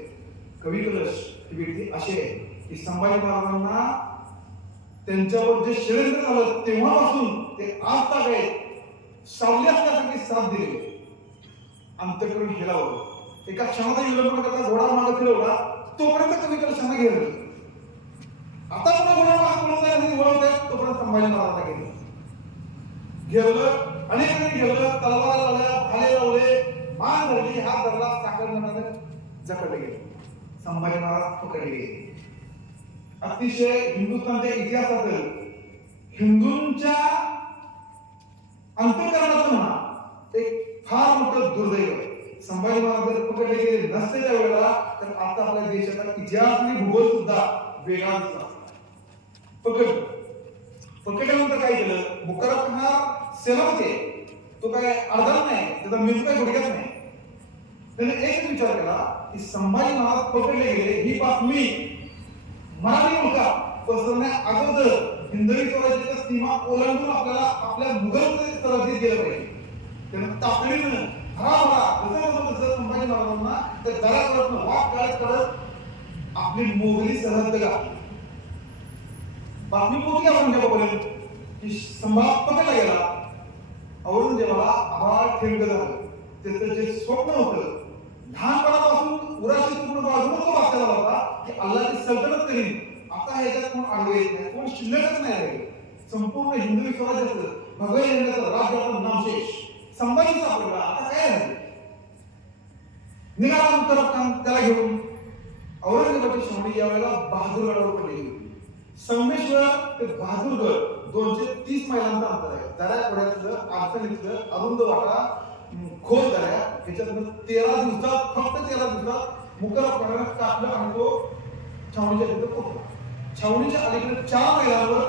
कवी कलश ही व्यक्ती अशी आहे की संभाजी महाराजांना त्यांच्यावर जे षडयंत्र झालं तेव्हापासून ते आज तक आहे सावली असल्यासारखी साथ दिली. अंतःकरण हेलावलं. एका क्षणाचा विलंब करता घोडा मागे फिरवला, तोपर्यंत कवी कलशांना घेरलं. आता पुन्हा घोडा मागे वळवतायत, तोपर्यंत संभाजी महाराजांना घेरलं. घेरलं, अनेकांनी घेरलं, तलवार लावल्या, भाले लावले, मान धरली, हात धरला, साखर नकाने जखडले गेले. संभाजी महाराज पकडले गेले. अतिशय हिंदुस्थानच्या इतिहासातील हिंदूंच्या अंतःकरणातून म्हणा एक फार मोठं दुर्दैव आहे. संभाजी महाराज जर पकडले गेले नसते त्या वेळेला तर आता आपल्या देशाचा इतिहास आणि भूगोल सुद्धा वेगळा दिसला. पकडल्यानंतर काय केलं? मुकरब हा सेनापती आहे, तो काय अर्धा नाही, त्याचा मेंदू काय गुडघ्यात नाही. त्याने एक विचार केला की संभाजी महाराज पकडले गेले ही बातमी मराठी मुलगा पसरण्या अगोदर हिंदवी स्वराज्याच्या सीमा ओलांडून आपल्याला आपल्या मुघल स्वराज्यात गेलं पाहिजे. त्यानं तातडीनं जसं संभाजी महाराजांना त्या दरात वाट करत आपली मोगली सरहद्द गाठली. बातमी पोहोचली औरंगजेबापर्यंत की संभाजी पकडला गेला. औरंगजेबाला आभाळ ठेंग झालं. त्याचं जे स्वप्न होतं लहानपणापासून उराशी पूर्ण बाजूला तो वाचला होता की अल्लाची सल्तनत करीन. आता ह्याच्यात कोण आडवं येत नाही, कोण शिल्लकच नाही राहिले. संपूर्ण हिंदवी स्वराज्याचं भगव्या झेंड्याचं राज्याचा नामशेष संभाजी सापडला. आता काय झालं? निघाला मुकरब खान त्याला घेऊन. औरंगजेबाची छावणी यावेळेला बहादूरगडावर पडलेली होती. संगमेश्वर ते बहादूरगड 230 मैलांचं अंतर आहे. दऱ्या खोऱ्यातलं, अडचणीतलं, अरुंद वाटा, खोल दऱ्या, ह्याच्यातनं 13 दिवसात, फक्त 13 दिवसात मुकरब खानाला कापलं आणि तो छावणीच्या तिथे पोहोचला. छावणीच्या अलीकडे 4 मैलांवर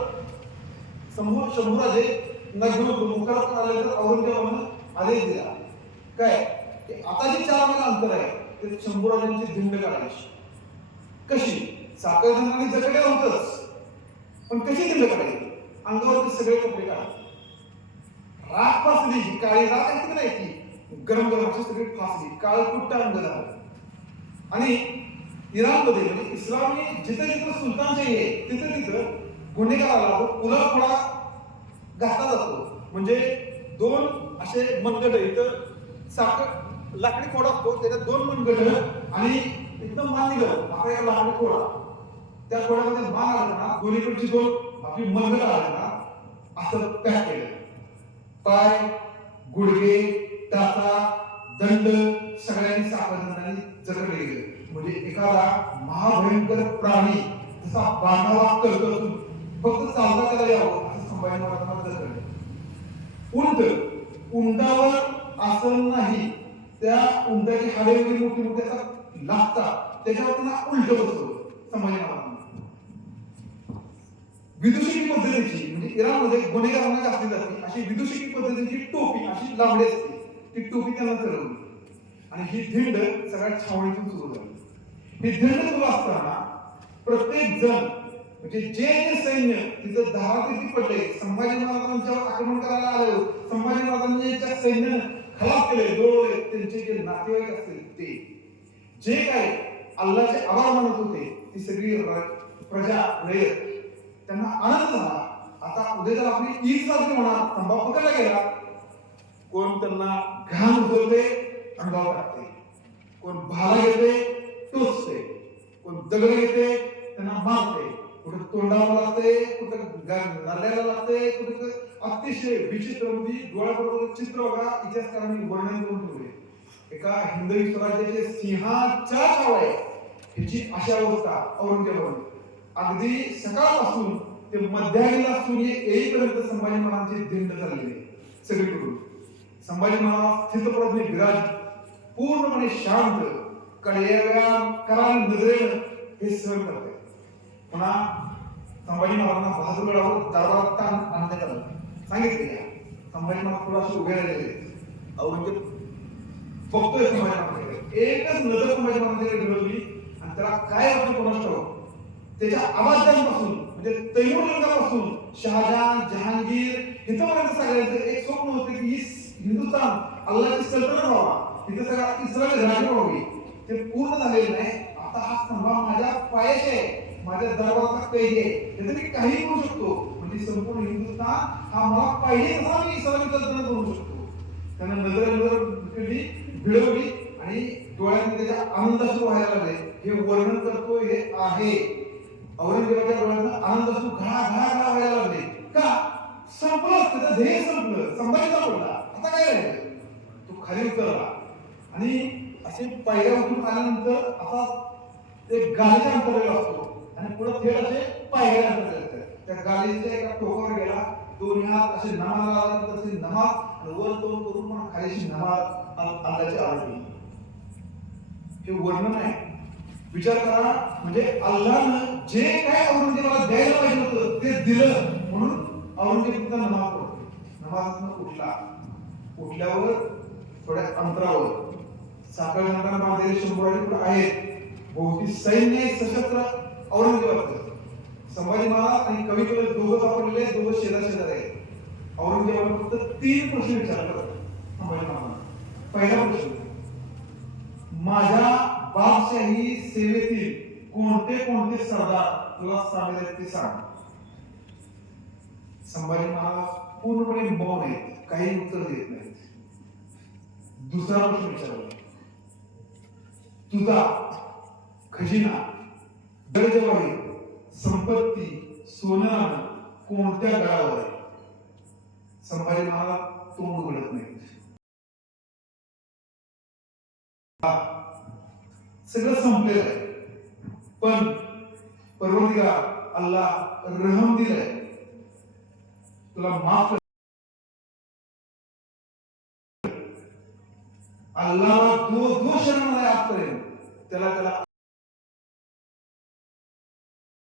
शंभूराजे घेऊन मुकरब खान आल्यानंतर औरंगजेबानं आदेश दिला काय आता जे 4 मैल अंतर आहे ते शंभूराजांची धिंड काढायची. कशी? साखर धंदाने जगले होतच, पण कशी दिलं करायची? अंगावरती सगळे कपडे काढायचे, राख फासली, जी काळी राख आहे की नाही ती गरम गरम अशी सगळी फासली, काळ कुट्ट अंग झालं. आणि इराणमध्ये म्हणजे इस्लामी जिथे जिथे सुलतानशाही आहे तिथे तिथं गुन्हेगाराला उलटफोडा घातला जातो. म्हणजे दोन असे मनगट इथं साखर लाकडी खोडा असतो, त्याच्यात दोन मनगट आणि एकदम मान निघत आपल्या एक लाकडी खोडा, त्या खोड्यामध्ये मान आला ना, दोन्हीकडची दोन आपली मनगट आले ना, असं पॅक केलं. पाय, गुडघे, टाचा, दंड सगळ्यांनी साखरदारांनी जगडले गेले. म्हणजे एखादा महाभयंकर प्राणी जसा बांधावा करतो फक्त चालता त्याला यावं असं संभाजी महाराजांना जगडले. उंट, उंटावर आसन नाही, त्या उंटाची हाडे वगैरे मोठी मोठी लागतात, त्याच्यावर त्यांना उलट बसवलं संभाजी महाराजांना. विदुषकी पद्धतीची म्हणजे इराणमध्ये गुन्हेगारांना घातली जाते अशी विदुषकी पद्धतीची टोपी अशी लांबडी असते, ती टोपी त्यांना चढवली. आणि ही धिंड सगळ्या छावणीतून सुरू झाली. ही धिंड सुरू असताना प्रत्येक जण म्हणजे जे जे सैन्य तिथं धारातीर्थी पडले, संभाजी महाराजांच्यावर आक्रमण करायला आले, संभाजी महाराजांच्या सैन्याने खलास केले, डोळे त्यांचे जे नातेवाईक असतील ते जे काय अल्लाचे आभार मानत होते, ती सगळी प्रजा रयत त्यांना आनंद झाला. आता उद्या जर आपली ईद साजरी होणार, तंबाखू पकडायला गेला, कोण त्यांना घाम उचलते अंगावर टाकते, कोण भाला घेते टोचते, कोण दगड घेते त्यांना मारते, कुठे तोंडावर लागते, कुठे नाल्याला लागते, कुठे अतिशय विचित्र म्हणजे डोळ्याबरोबर चित्र बघा इतिहासकारांनी वर्णन करून ठेवले. एका हिंदवी स्वराज्याचे सिंहाच्या छावण्या ह्याची अशा अवस्था औरंगजेबाने अगदी सकाळपासून ते मध्याहीला सूर्य येईपर्यंत संभाजी महाराजांची धिंड झालेली सगळीकडून. संभाजी महाराज स्थितप्रज्ञ विराज पूर्णपणे शांत कळ्याव्या कराल नजरेनं हे सहन करते. पुन्हा संभाजी महाराजांना बहादूरगडावर दरबारात आणण्यात आलं, सांगितले संभाजी महाराज थोडासे उभे राहिलेले. औरंगजेब बघतोय संभाजी महाराज, एकच नजर संभाजी महाराजांकडे घडवली आणि त्याला काय वाटतं कोणास ठाऊक, त्याच्या आवाजांपासून म्हणजे तैमूर लंकापासून शहाजहान, जहांगीर इथपर्यंत सगळ्यांचं एक स्वप्न होतं की हिंदुस्थान अल्लाची सल्तनत व्हावा, इथं सगळा इस्रायल राज्य व्हावी. ते पूर्ण झालेलं नाही. आता हा स्तंभ माझ्या पायाशी आहे, माझ्या दरबाराचा कैदी आहे, त्याचं मी काही करू शकतो. म्हणजे संपूर्ण हिंदुस्थान हा मला पाहिजे तसा मी इस्रायली सल्तनत करू शकतो. त्यांना नजर भिडवली आणि डोळ्यात त्याच्या आनंदाश्रू व्हायला लागले. हे वर्णन करतो हे आहे औरंगजेबाच्या डोळ्यात आनंदाश्रू घळा घळा घळा व्हायला लागले. का? संपलं, त्याचं ध्येय संपलं, संभाजीचा पडला, आता काय राहिलं? तो खाली उतरला आणि असे पायऱ्या उठून आल्यानंतर असा एक गालीचा अंतरलेला असतो आणि पुढे थेट असे पायऱ्या अंतरलेले असतात. त्या गालीच्या एका टोकावर गेला, दोन्ही हात असे नमाला लावल्यानंतर असे नमाज आणि वर तोंड करून पण खालीशी नमाज अल्लाची आरती. हे वर्णन आहे. विचार करा, म्हणजे अल्लाहनं जे काय औरंगजेबाला द्यायला पाहिजे होतं ते दिलं, म्हणून औरंगजेबाचा नमाज पडतो. नमाजातून उठल्यावर थोड्या अंतरावर साखळदंडाने बांधलेले 100 अडी पुढे आहेत, भोवती सैन्य सशस्त्र औरंगजेबाचं. संभाजी महाराज आणि कविकुल दोघं सापडलेले, दोघं शेजार आहेत. औरंगजेबाला फक्त 3 प्रश्न विचारले संभाजी महाराज. पहिला प्रश्न, माझ्या बादशाही सेवेतील कोणते कोणते सरदार तुला सामील आहेत ते सांग. संभाजी महाराज पूर्णपणे मौन आहेत, काही उत्तर देत नाहीत. दुसरा प्रश्न विचारला, तुझा खजिना, दर्जवाही, संपत्ती, सोनं कोणत्या गडावर आहे? संभाजी महाराज तोंड उघडत नाहीत. सगळं संपलेलं आहे, पण परवरदिगार अल्लाह रहम दिलाय, तुला माफ कर. अल्लाहला जो शरण आहे आजपर्यंत त्याला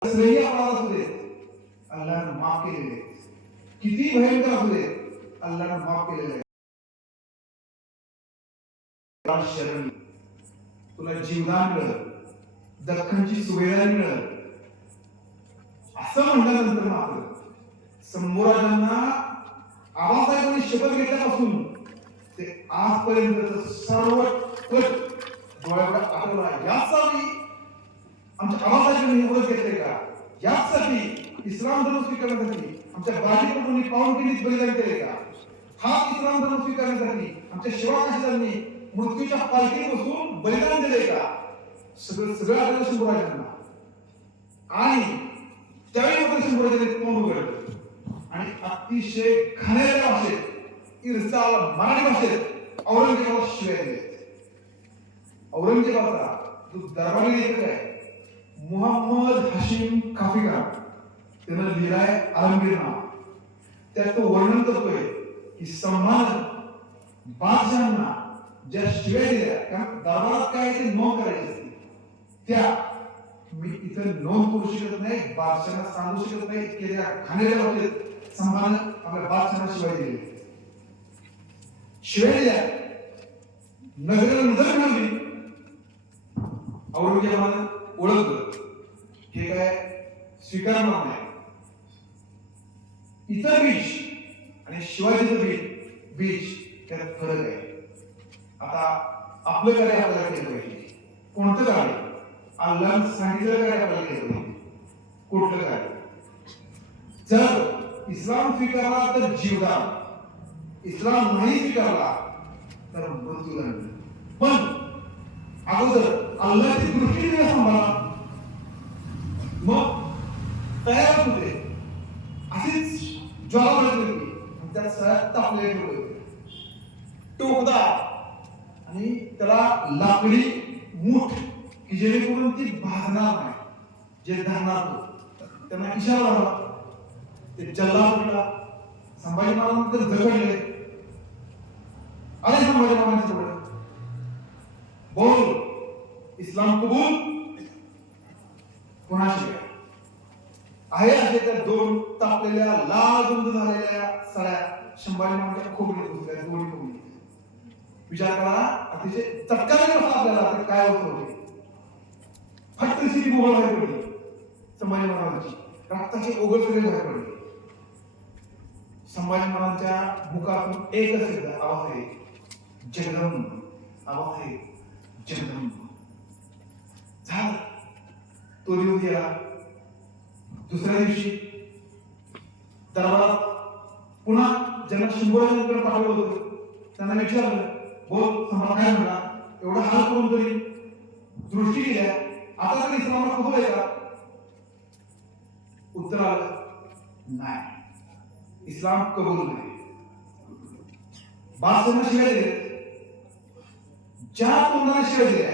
अपराध असू दे अल्लाहनं माफ केलेले, किती भयंकर असू दे अल्लाहनं माफ केलेले आहे. शरण तुला जीवदान मिळत, दख्खनची सुभेदारी मिळाली. असं म्हटल्यानंतर मात्र संभाजीराजांना आबासाहेबांनी शपथ घेतल्यापासून ते आजपर्यंत सर्व कट डोळ्याकडे आठवला. यासाठी आमच्या आबासाहेबांनी व्रत घेतले का? यासाठी इस्लाम धर्म स्वीकारण्यासाठी आमच्या बाजीप्रभूंनी पावनखिंडीत बलिदान केले का? हा इस्लाम धर्म स्वीकारण्यासाठी आमच्या शिवाकाशीदांनी मृत्यूच्या पालखीत बसून बलिदान दिले का? सगळं आलेलं शंभूराजांना. आणि त्यावेळी मात्र शंभूराजांनी तोंड उघडलं आणि अतिशय घाणेरड्या भाषेत इरसाल मराठी भाषेत औरंगजेबाला शिव्या दिल्या. औरंगजेबाचा जो दरबारी लेखक आहे मुहम्मद हशीम काफिकार, त्यानं लिहिलाय आलमगीरनामा. त्यात तो वर्णन करतोय की सन्मान बादशाहांना ज्या शिव्या दिल्या, कारण दरबारात काय ते नोंद करायची असते, त्या मी इथं नोंद करू शकत नाही, बादशाहांना सांगू शकत नाही. केलेल्या घाणेरड्या भाषेत सन्मान आपल्या बादशाहांना शिवाय दिले, शिवाय दिल्या. नजरेला नजर मिळवली. औरंगजेबानं ओळखलं हे काय स्वीकारणार नाही. इतर बीज आणि शिवाजीचं बीज त्यात फरक आहे. आता आपलं कार्य आपल्याला केलं पाहिजे. कोणतं कार्य? अल्लाहने सांगितलेलं कार्य आपल्याला केलं पाहिजे. कुठलं कार्य? जर इस्लाम स्वीकारला तर जीवदान, इस्लाम नाही स्वीकारला तर मृत्यूदंड. पण अगोदर अल्लाहची दृष्टी दिली सांभाळा, मग तयार होते. अशीच ज्वाला पडत होती, त्यात सगळ्यात तापले ठेवले टोकदार आणि त्याला लाकडी मूठ की जेणेकरून ती भाजणार नाही. जे धरणार तो त्यांना इशारा झाला. ते जल्ला उठला. संभाजी महाराज तर झगडले. अरे संभाजी महाराजांच्या पुढे बोल, इस्लाम कबूल कोणाशी आहे? असे त्या दोन तापलेल्या लाल गुंद झालेल्या सळ्या संभाजी महाराजांच्या खोबडीत घुसल्या. दोन्ही खोबडी. विचार करा, अतिशय चटकाने बसला आपल्याला तर काय होत होते. फटकन ती गोळ बाहेर पडली संभाजी महाराजांची. रक्ताची ओघळ सगळे बाहेर पडली. संभाजी महाराजांच्या मुखातून एकच शब्द आवाज आहे, जगदंब. आवाज आहे जगदंब. झालं. तो दिवस गेला. दुसऱ्या दिवशी दरबारात पुन्हा ज्यांना शंभूराजांकडे पाठवलं होतं त्यांना विचारलं, बोल संभाळ काय म्हणला? एवढा हाल करून तरी दृष्टी दिल्या, आता तरी इस्लामाला कबूल आहे का? उत्तर आलं, नाही, इस्लाम कबूल नाही. बादशाहांना शिव्या दिल्या. ज्या तोंडाने शिव्या दिल्या,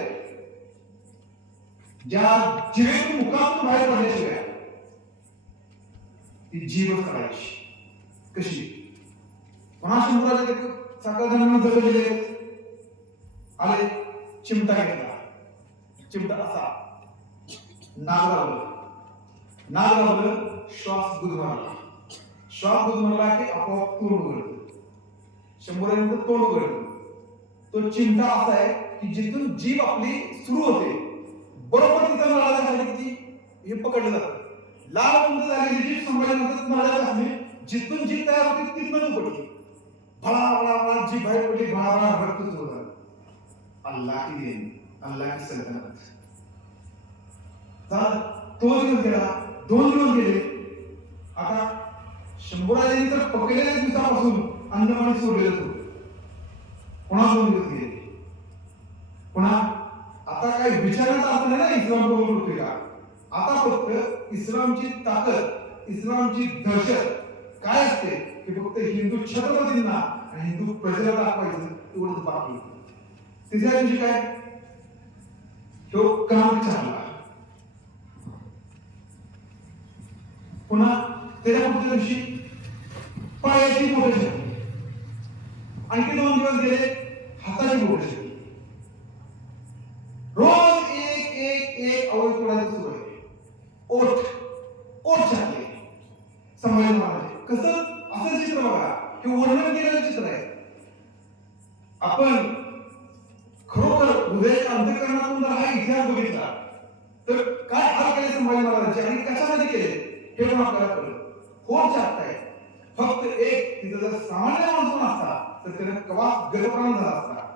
ज्या जिभेतून मुखातून बाहेर पडल्याशिवाय ती जीवच काढायची. कशी? पुन्हा शंभूराजे साखरदारांना जगलेले आले. चिमटा घेतला. चिमटा असा नाग लावलं. श्वास गुदमरला. श्वास गुदमरला की आपोआप तोंड उघडलं. शंभूराजांचं तोंड उघडलं. तो चिमटा असा आहे की जिथून जीभ आपली सुरू होते बरोबर तिथं नळाला ती हे पकडलं जातं. लाल गुंद झालेली जीभ संभाजी नळाला असली, जिथून जीभ तयार होती तिथून पडली. भळा भळा भळा जीभ बाहेर पडली. भळा भळा रक्त सुरू झालं. अल्लाह की देन, अल्लाह की सल्तनत. तो दिवस गेला. 2 दिवस गेले. आता शंभूराजांनी तर पकडलेल्या दिवसापासून अंदमानी सोडलेलं होतं. पुन्हा 2 दिवस गेले. पुन्हा आता काय विचारायचा अर्थ नाही ना इस्लाम कबूल होते का. आता फक्त इस्लामची ताकद, इस्लामची दहशत काय असते की फक्त हिंदू छत्रपतींना आणि हिंदू प्रजेला दाखवायचं एवढंच बाकी. तिसऱ्या दिवशी काय तो काम चालला. पुन्हा त्याच्या पुढच्या दिवशी पायाची बोटं शकली. आणखी 2 दिवस गेले. हाताची बोटं शकली. रोज एक अवयव तोडायचं सुरू आहे. ओठ छाटले संभाजी महाराज. कसं? असं चित्र बघा, हे वर्णन केलेलं चित्र आहे. आपण खरोखर हृदय अंतःकरणातून जर हा इतिहास बघितला तर काय हाल केले संभाजी महाराजांचे आणि कशासाठी केले हे पण आपल्याला कळलं. कोण चाकताय? फक्त एक तिथं जर सामान्य माणूस असता तर त्याने कवा गजप्राण झाला असता.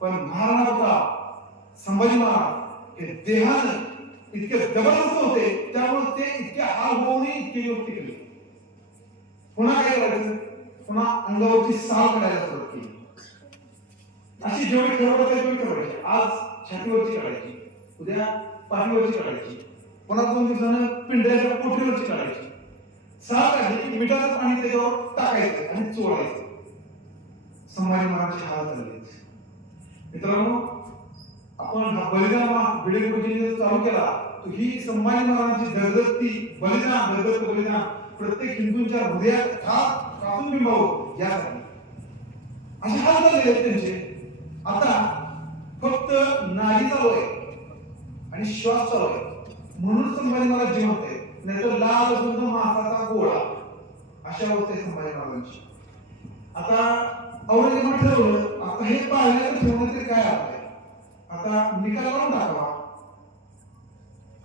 पण महाराणा प्रताप संभाजी महाराज हे देहानं इतके जबरदस्त होते, त्यामुळे ते इतके हाल होऊनही इतकी गोष्टी केली. पुन्हा काय करायचं? पुन्हा अंगावरची साल काढायला सुरुवात केली. अशी जेवढी खरोखर तेवढी करायची. आज छातीवरची काढायची, उद्या पाठीवरची काढायची, पुन्हा 2 दिवसानं पिंढऱ्याच्या पोटरीवरची काढायची. साल काढली की मिठाचं पाणी त्याच्यावर टाकायचं आणि चोळायचं. संभाजी महाराजांचे हाल झाले. मित्रांनो, आपण हा बलिदान व्हिडिओ गुरुजींनी चालू केला तो ही संभाजी महाराजांची धगधगती बलिदान प्रत्येक हिंदूंच्या हृदयात ठाम बिंबावं यासाठी असे हाल झालेले आहेत त्यांचे. आता फक्त नाडी चालू आहे आणि श्वास चालू आहे म्हणून संभाजी महाराज जिवंत आहेत, नाहीतर लाल सुंद मासाचा गोळा अशा अवस्था आहे संभाजी महाराजांची. आता औरंगजेबाने ठरवलं आता हे पाळण्याचं ठेवणं तरी काय आहे. आता निकाल लावून दाखवा.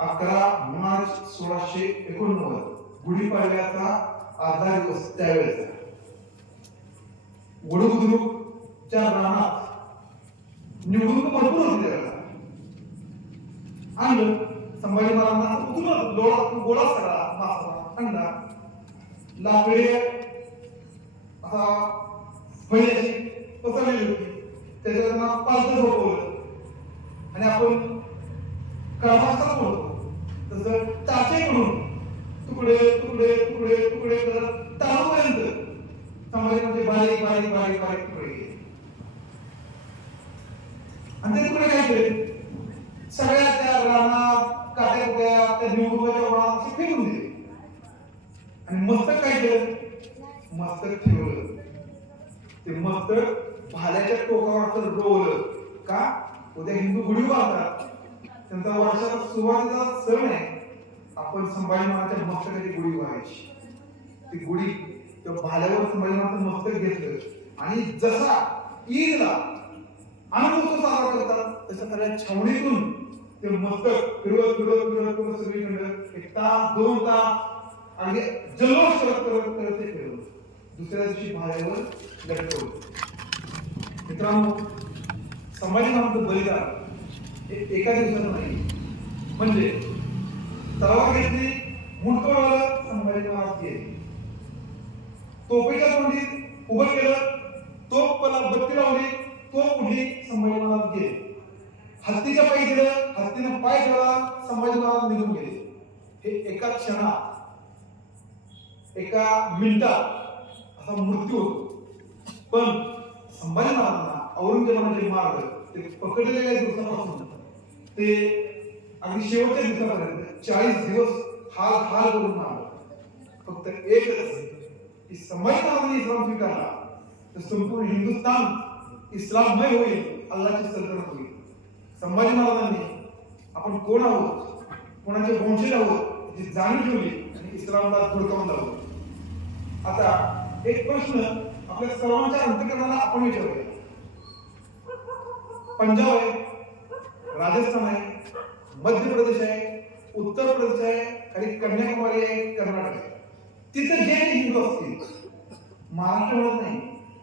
11 मार्च 1689 गुढीपाडव्याचा अर्धा दिवस त्यावेळेचा वडूबुद्रुकच्या रानात निवडणूक भरपूर होती त्यावेळेला. आणलं संभाजी महाराजांना उचलून गोळा सगळा मासा अंडा लाकडी असा फळ्याची पसरलेली होती, त्याच्यावर पालथ झोपवलं आणि आपण कामाचा बोलतो तसं टाचेकडून तुकडे तुकडे तुकडे तुकडे करत तालूपर्यंत समाजामध्ये बारीक बारीक बारीक बारीक तुकडे गेले. आणि ते तुकडे काय केले? सगळ्या त्या रानात काट्या त्या निवडणुकीच्या वळणात फेकून दिले. आणि मस्तक काय केलं? मस्तक ठेवलं. ते मस्तक भाल्याच्या टोकावर रोवलं. का? उद्या हिंदू गुढी उभारतात, त्यांचा वर्षाचा सुरुवातीचा सण आहे. आपण संभाजी महाराजांच्या मस्तकाची गुढी उभारायची. ती गुढी त्या भाल्यावर संभाजी महाराजांचं मस्तक घेतलं आणि जसा ईदला आनंदोत्सव साजरा करतात तशा सगळ्या छावणीतून ते मस्तक फिरवत फिरवत फिरवत फिरवत सगळीकडे 1 तास 2 तास आणि जल्लोष करत करत करत ते फिरवलं. दुसऱ्या दिवशी भाल्यावर लटकवलं. मित्रांनो, संभाजी महाराजांचं बलिदान एका दिवसात नाही. म्हणजे तलवार घेतली, मुंडतोडवलं, संभाजी महाराज गेले. तोफेच्या तोंडीत उभं केलं, तोफला बत्ती लावली, तोफ उडली, संभाजी महाराज गेले. हत्तीच्या पायी गेलं, हत्तीनं पाय ठेवला, संभाजी महाराज निघून गेले. हे एका क्षणात एका मिनिटात असा मृत्यू होतो. पण संभाजी महाराजांना औरंगजेबाने जे मारलं ते पकडलेल्या दिवसापासून ते अगदी शेवटच्या दिवसापर्यंत 40 दिवस हाल हाल करून मारलं. फक्त एकच की संभाजी महाराजांनी इस्लाम स्वीकारला तर संपूर्ण हिंदुस्थान इस्लाममय होईल, अल्लाची सल्तनत होईल. संभाजी महाराजांनी आपण कोण आहोत, कोणाचे वंशज आहोत याची जाणीव ठेवली आणि इस्लामला धुडकावून लावलं. आता एक प्रश्न आपल्या सर्वांच्या अंतःकरणाला आपण विचारूया. पंजाब आहे, राजस्थान आहे, मध्य प्रदेश आहे, उत्तर प्रदेश आहे, खाली कन्याकुमारी आहे, कर्नाटक आहे. तिथे जे हिंदू असतील, महाराष्ट्रामध्ये नाही,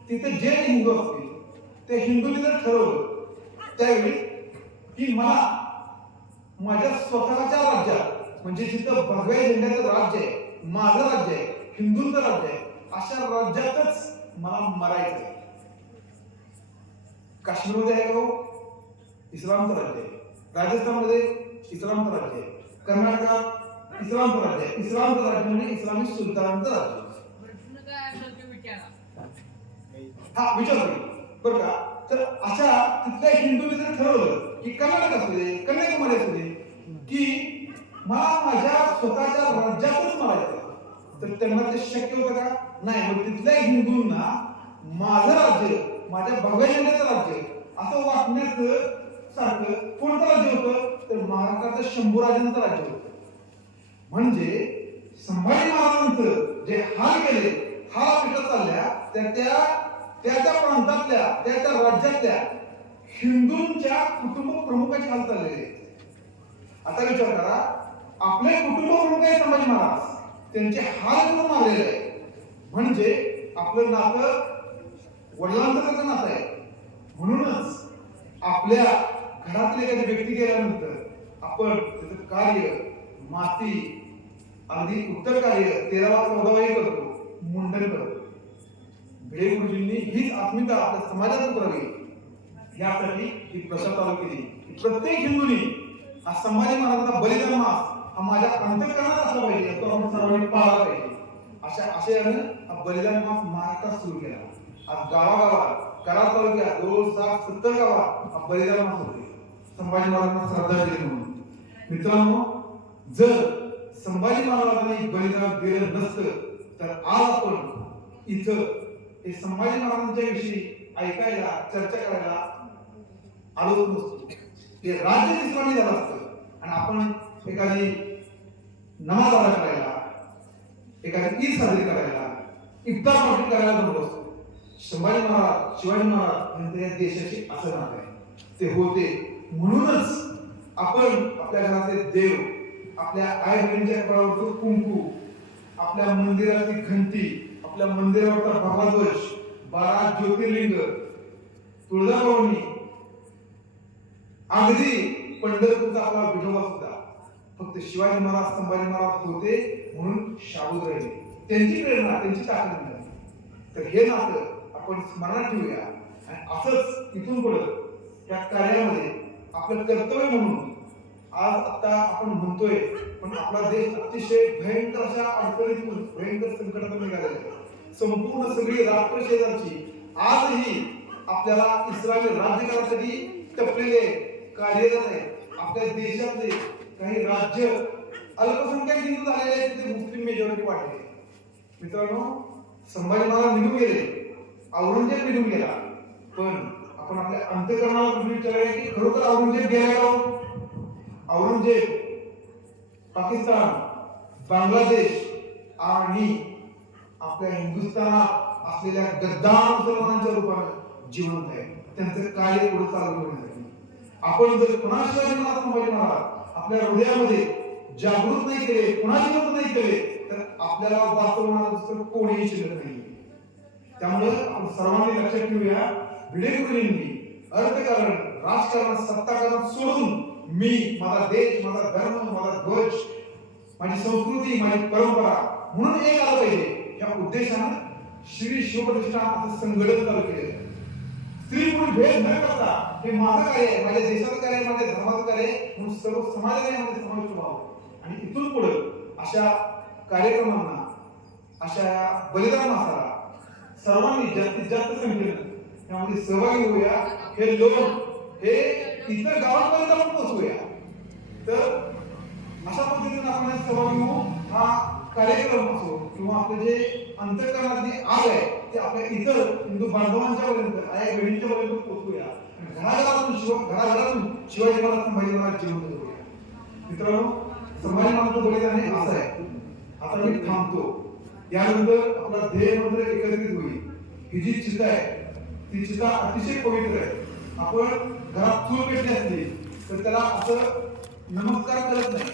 तिथे जे हिंदू असतील ते हिंदूंनी जर ठरवलं त्यावेळी की मला माझ्या स्वतःच्या राज्यात, म्हणजे जिथं भगव्या झेंड्याचं राज्य आहे, माझं राज्य आहे, हिंदूंचं राज्य आहे, अशा राज्यातच मला मरायचं आहे. काश्मीरमध्ये आहे का? इस्लामचं राज्य आहे. राजस्थानमध्ये इस्लामचं राज्य आहे. कर्नाटकात इस्लामचं राज्य आहे. इस्लामचं राज्य म्हणजे इस्लामी सुलतानांचं राज्य. हा विचार बरं का. तर अशा तिथल्या हिंदूंनी जर ठरवलं की कर्नाटक असू दे, कन्याकुमारी असू दे, की मला माझ्या स्वतःच्या राज्यातच मरायचं, तर त्यांना ते शक्य होतं का? नाही. मग तिथल्या हिंदूंना माझं राज्य, माझ्या भगव्या झेंड्याचं राज्य असं वाटण्याचं सारखं कोणतं राज्य होतं? तर महाराष्ट्राचं शंभूराजांचं राज्य होतं. म्हणजे संभाजी महाराजांचं जे हाल केले, हाल पिढ्या चालल्या त्या प्रांतातल्या त्या राज्यातल्या हिंदूंच्या कुटुंब प्रमुखाचे हाल चाललेले. आता विचार करा, आपले कुटुंब म्हणून काय संभाजी महाराज त्यांचे हाल करून मारलेले आहे. म्हणजे आपलं नातं वडिलांचं नातं आहे. म्हणूनच आपल्या घरातली एखादी व्यक्ती गेल्यानंतर आपण त्याचं कार्य माती अगदी उत्तर कार्य 13वा 14वाही करतो, मुंडन करतो. भिडे गुरुजींनी हीच आत्मिकता आपल्या समाजात उतरवली. यासाठी ही प्रथा चालू केली. प्रत्येक हिंदूंनी हा संभाजी महाराजांचा बलिदान मास हा माझ्या अंतःकरणात असला पाहिजे, तो आपण सर्वांनी पाळला पाहिजे. अशा आशयानं हा बलिदान मास महाराष्ट्रात सुरू केला. आज गावागावात कराड तालुक्यात जवळ 60-70 गावात हा बलिदान मास होते संभाजी महाराजांना श्रद्धांजली म्हणून. मित्रांनो, जर संभाजी महाराजांनी बलिदान दिलं नसतं तर आज आपण इथं हे संभाजी महाराजांच्या विषयी ऐकायला चर्चा करायला आलो नसतो. हे राज्य निर्माण झालं असतं आणि आपण एखादी नमाज अदा करायला, एखादी ईद साजरी करायला, इफ्तार पार्टी करायला जमलो असतो. संभाजी महाराज, शिवाजी महाराज यांच्या या देशाची असं नातं आहे. ते होते म्हणूनच आपण आपल्या घरातले देव, आपल्या आई बहिणीच्या कपाळावरचं कुंकू, आपल्या मंदिराची घंटी, आपल्या मंदिरावरचा भगवा ध्वज, 12 ज्योतिर्लिंग, तुळजाभवानी, अगदी पंढरपूरचा आपला विठोबा सुद्धा फक्त शिवाजी महाराज, संभाजी महाराज होते म्हणून शाबूत राहिले. त्यांची प्रेरणा, त्यांची ताकद मिळाली. तर हे नातं आपण स्मरणात ठेवूया आणि असंच इथून पुढे या कार्यामध्ये आपलं कर्तव्य म्हणून आज आता आपण म्हणतोय, पण आपला देश अतिशय भयंकर अशा अडचणीतून, भयंकर संकटातून निघालेला आहे. संपूर्ण सगळी राष्ट्र शेजारची आजही आपल्याला इस्लामी राज्य करण्यासाठी टपलेले कार्यरत आहे. आपल्या देशातले काही राज्य अल्पसंख्याक हिंदू झालेले आहेत, तिथे मुस्लिम मेजॉरिटी वाढली. मित्रांनो, संभाजी महाराज निघून गेले, औरंगजेब निघून गेला, पण आपण आपल्या अंतःकरणाला प्रश्न विचारायला की खरोखर औरंगजेब गेला का? औरंगजेब पाकिस्तान, बांगलादेश आणि आपल्या हिंदुस्थानात असलेल्या गद्दार मुसलमानांच्या रूपाने जिवंत आहे. त्यांचं कार्य पुढे चालू ठेवण्यासाठी आपण जर पुन्हा शिवाजी महाराज, संभाजी महाराज आपल्या हृदयामध्ये जागृत नाही केले, पुन्हा जिवंत नाही केले, तर आपल्याला वाचवणारं दुसरं कोणीही शिल्लक नाही. त्यामुळे आपण सर्वांनी लक्षात ठेवूया, भिडे गुरुजींनी अर्थकारण, राजकारण, सत्ताकारण सोडून मी, माझा देश, माझा धर्म, माझा ध्वज, माझी संस्कृती, माझी परंपरा म्हणून एक आलं पाहिजे या उद्देशानं श्री शिवप्रतिष्ठान असं संघटन चालू केलेलं आहे. स्त्री पुरुष भेद न करता हे माझं कार्य आहे, माझ्या देशाचं कार्य आहे, माझ्या धर्माचं कार्य आहे म्हणून सर्व समाजाने यामध्ये समाविष्ट व्हावं. आणि इथून पुढे अशा कार्यक्रमांना, अशा बलिदान मासाला सर्वांनी जास्तीत जास्त संख्येनं यामध्ये सहभागी होऊया. हे लोक हे इतर गावांपर्यंत आपण पोहोचूया. तर अशा पद्धतीने आपण सहभागी होऊ. हा कार्यक्रम असो किंवा आपले जे अंतःकरणातली आग आहे ते आपल्या इतर हिंदू बांधवांच्या पर्यंत, आई बहिणींच्या पर्यंत पोहोचूया. घराघरातून शिवाजी महाराज, संभाजी महाराज जिवंत करूया. मित्रांनो, संभाजी महाराज बलिदान हे असं आहे. आता मी थांबतो. यानंतर आपला ध्येय मंत्र एकत्रित होईल. ही जी चिता आहे ती चिता अतिशय पवित्र आहे. आपण घरात चूल पेटली असली तर त्याला असं नमस्कार करत नाही.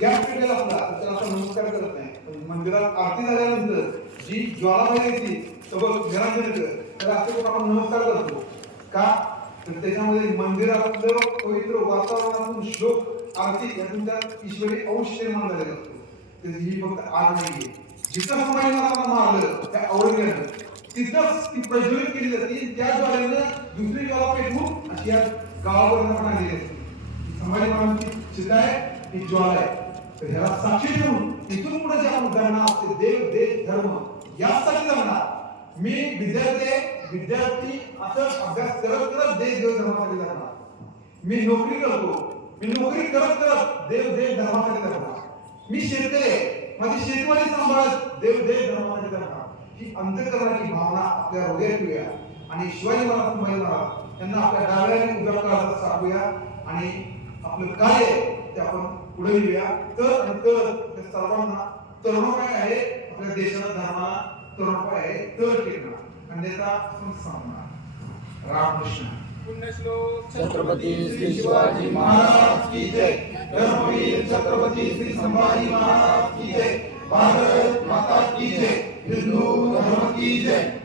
गॅस पेटलेला असला तर त्याला असं नमस्कार करत नाही. पण मंदिरात आरती झाल्यानंतर जी ज्वाला बाहेर येते, सबक निरांजन येतं, त्याला असं करून आपण नमस्कार करतो. का? तर त्याच्यामध्ये मंदिरातलं पवित्र वातावरणातून श्लोक, आरती यातून त्या ईश्वरी अंश निर्माण झालेला असतो. त्याची ही फक्त आग नाहीये. जिथं संभाजी महाराजांना मारलं त्या औरंगजेबानं, तिथंच ती प्रज्वलित केली जाते. त्या ज्वालेनं दुसरी ज्वाला पेटवून अशी या गावापर्यंत पण आलेली असते. संभाजी महाराजांची चिता आहे, ही ज्वाला आहे. तर ह्याला साक्षी ठेवून इथून पुढे जे आपण जगणार ते देव, देश, धर्म यासाठी जगणार. मी विद्यार्थी असं अभ्यास करत करत देश, देव, धर्मासाठी जगणार. मी नोकरी करतो, मी नोकरी करत करत देव, देश, धर्मासाठी जगणार. मी शेतकरी आहे, माझी शेतीवाडी सांभाळत देव, देश, धर्मासाठी जगणार. ही अंतःकरणाची भावना आपल्या हृदयात ठेवूया आणि शिवाजी महाराज, संभाजी महाराज यांना आपल्या डाव्या आणि उजव्या काळात साठवूया आणि आपलं कार्य ते आपण पुढे नेऊया. तर सर्वांना तरुणोपाय आहे, आपल्या देशाला, धर्माला तरुणोपाय आहे, तर टिकणार अन्यथा संस्थापना. रामकृष्ण. पुण्यश्लोक छत्रपती श्री शिवाजी महाराज की जय। धर्मवीर छत्रपती श्री संभाजी महाराज की जय। भारत माता की जय। हिंदू धर्म की जय।